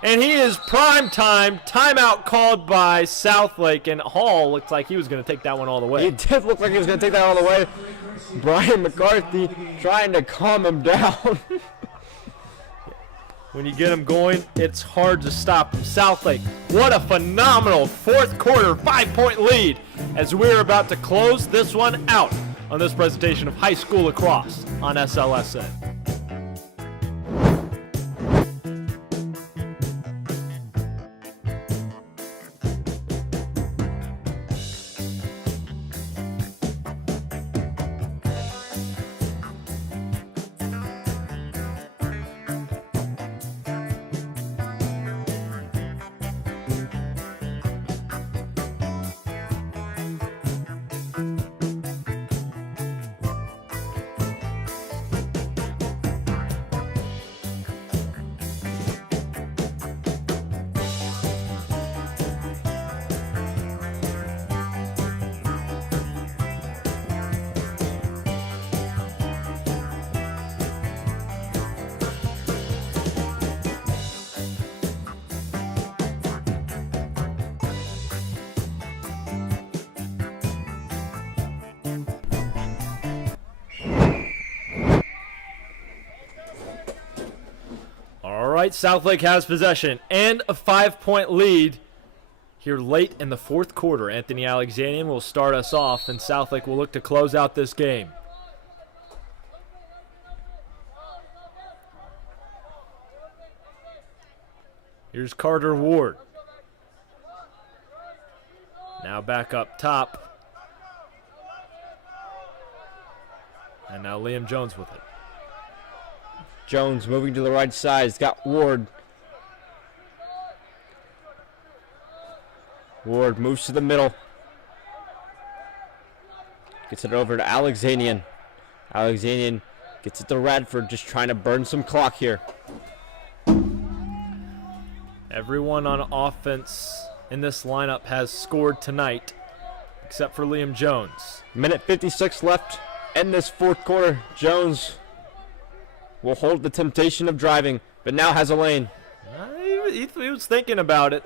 And he is prime time. Timeout called by Southlake, and Hall looked like he was going to take that one all the way. He did look like he was going to take that all the way. Brian McCarthy trying to calm him down. When you get him going, it's hard to stop him. Southlake, what a phenomenal 4th quarter 5-point lead as we're about to close this one out on this presentation of high school lacrosse on SLSN. right, Southlake has possession and a 5-point lead here late in the fourth quarter. Anthony Alexanian will start us off, and Southlake will look to close out this game. Here's Carter Ward. Now back up top. And now Liam Jones with it. Jones moving to the right side. He's got Ward. Ward moves to the middle. Gets it over to Alexanian. Alexanian gets it to Radford, just trying to burn some clock here. Everyone on offense in this lineup has scored tonight, except for Liam Jones. Minute 56 left in this fourth quarter. Jones will hold the temptation of driving, but now has a lane. He was thinking about it.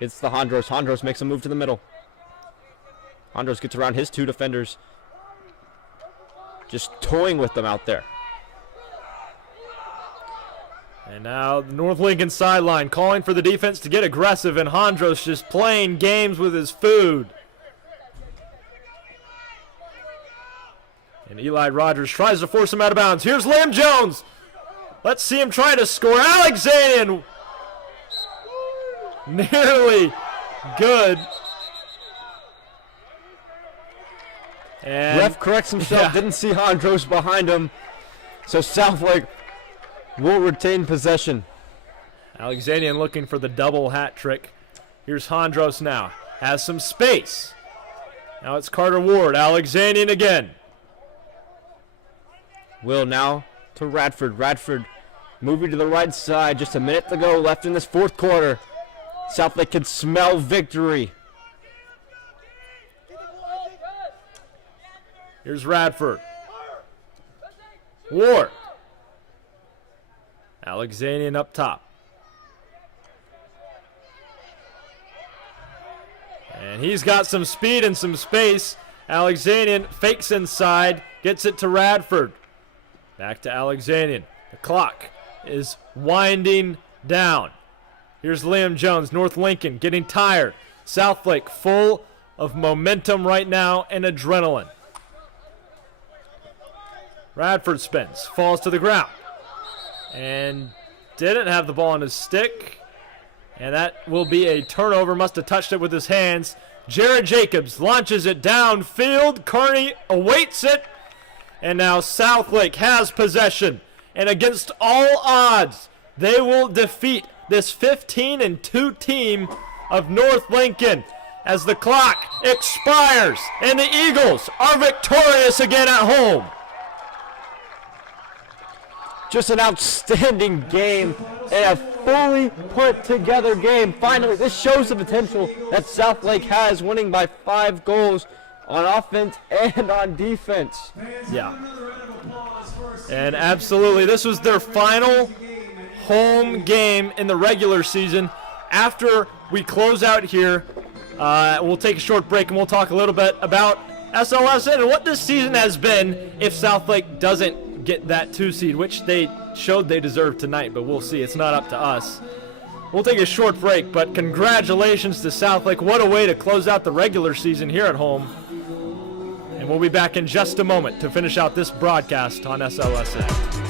It's the Hondros. Hondros makes a move to the middle. Hondros gets around his two defenders. Just toying with them out there. And now the North Lincoln sideline calling for the defense to get aggressive, and Hondros just playing games with his food. And Eli Rogers tries to force him out of bounds. Here's Liam Jones. Let's see him try to score. Alexanian. Nearly good. And Ref corrects himself. Yeah. Didn't see Hondros behind him. So Southlake will retain possession. Alexanian looking for the double hat trick. Here's Hondros now. Has some space. Now it's Carter Ward. Alexanian again. Will now to Radford. Radford moving to the right side. Just a minute to go left in this fourth quarter. Southlake can smell victory. Here's Radford. Ward. Alexanian up top. And he's got some speed and some space. Alexanian fakes inside, gets it to Radford. Back to Alexanian. The clock is winding down. Here's Liam Jones, North Lincoln getting tired. Southlake full of momentum right now and adrenaline. Radford spins, falls to the ground, and didn't have the ball on his stick. And that will be a turnover. Must have touched it with his hands. Jared Jacobs launches it downfield. Kearney awaits it. And now Southlake has possession. And against all odds, they will defeat this 15-2 team of North Lincoln as the clock expires and the Eagles are victorious again at home. Just an outstanding game and a fully put together game. Finally, this shows the potential that Southlake has, winning by 5 goals on offense and on defense. Yeah. And absolutely, this was their final home game in the regular season. After we close out here, we'll take a short break and we'll talk a little bit about SLSN and what this season has been if Southlake doesn't get that 2 seed, which they showed they deserved tonight, but we'll see. It's not up to us. We'll take a short break, but congratulations to Southlake. What a way to close out the regular season here at home. And we'll be back in just a moment to finish out this broadcast on SLSN.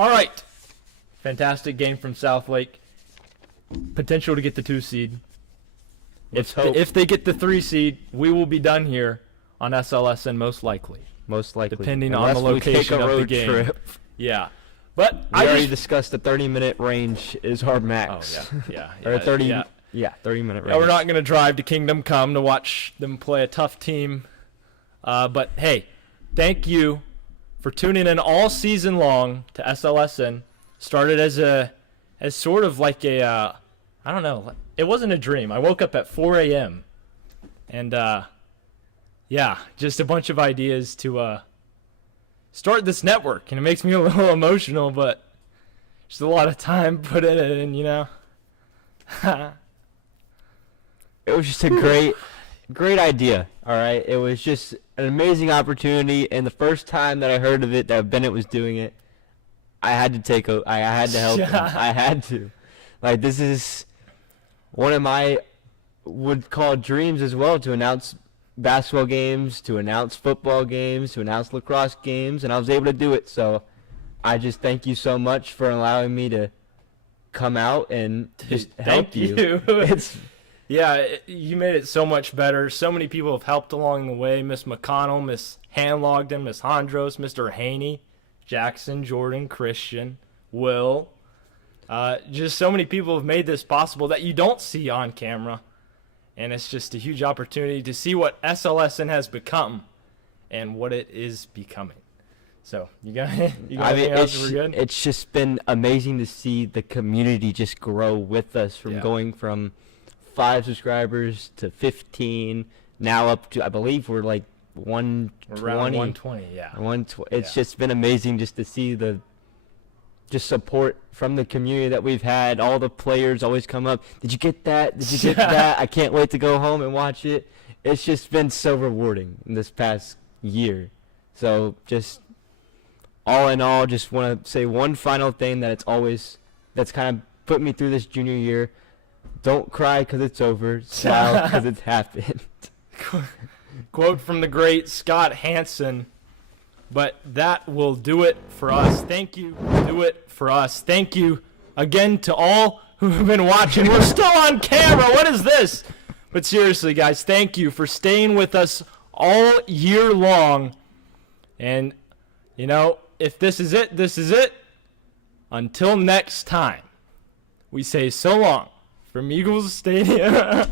All right. Fantastic game from Southlake. Potential to get the 2 seed. Let's hope. If they get the 3 seed, we will be done here on SLSN most likely. Most likely. Depending Unless on the we take location a of the road game. trip. Yeah. But We already discussed the 30-minute range is our max. Oh, yeah. Or 30, yeah. 30-minute range. Yeah, we're not going to drive to Kingdom Come to watch them play a tough team. But, hey, thank you for tuning in all season long to SLSN. Started as sort of like a, I don't know, it wasn't a dream. I woke up at 4 a.m. And, yeah, just a bunch of ideas to start this network. And it makes me a little emotional, but just a lot of time put in it, and, you know. It was just a great idea, all right? It was just an amazing opportunity, and the first time that I heard of it, that Bennett was doing it, I had to I had to help him. I had to. Like, this is one of my would call dreams as well, to announce basketball games, to announce football games, to announce lacrosse games, and I was able to do it. So I just thank you so much for allowing me to come out and just help you. It's Yeah, you made it so much better. So many people have helped along the way. Miss McConnell, Miss Hanlogden, Miss Hondros, Mr. Haney, Jackson, Jordan, Christian, Will. Just so many people have made this possible that you don't see on camera. And it's just a huge opportunity to see what SLSN has become and what it is becoming. So, you got anything else? We're good? It's just been amazing to see the community just grow with us from going from 5 subscribers to 15, now up to, I believe we're like 120. We're around 120, yeah. 120. It's just been amazing just to see the support from the community that we've had. All the players always come up, did you get that? Did you get that? I can't wait to go home and watch it. It's just been so rewarding in this past year. So just all in all, just want to say one final thing that's kind of put me through this junior year. Don't cry because it's over. Smile because it's happened. Quote from the great Scott Hansen. But that will do it for us. Thank you. Do it for us. Thank you again to all who have been watching. We're still on camera. What is this? But seriously, guys, thank you for staying with us all year long. And, you know, if this is it, this is it. Until next time, we say so long from Eagles Stadium.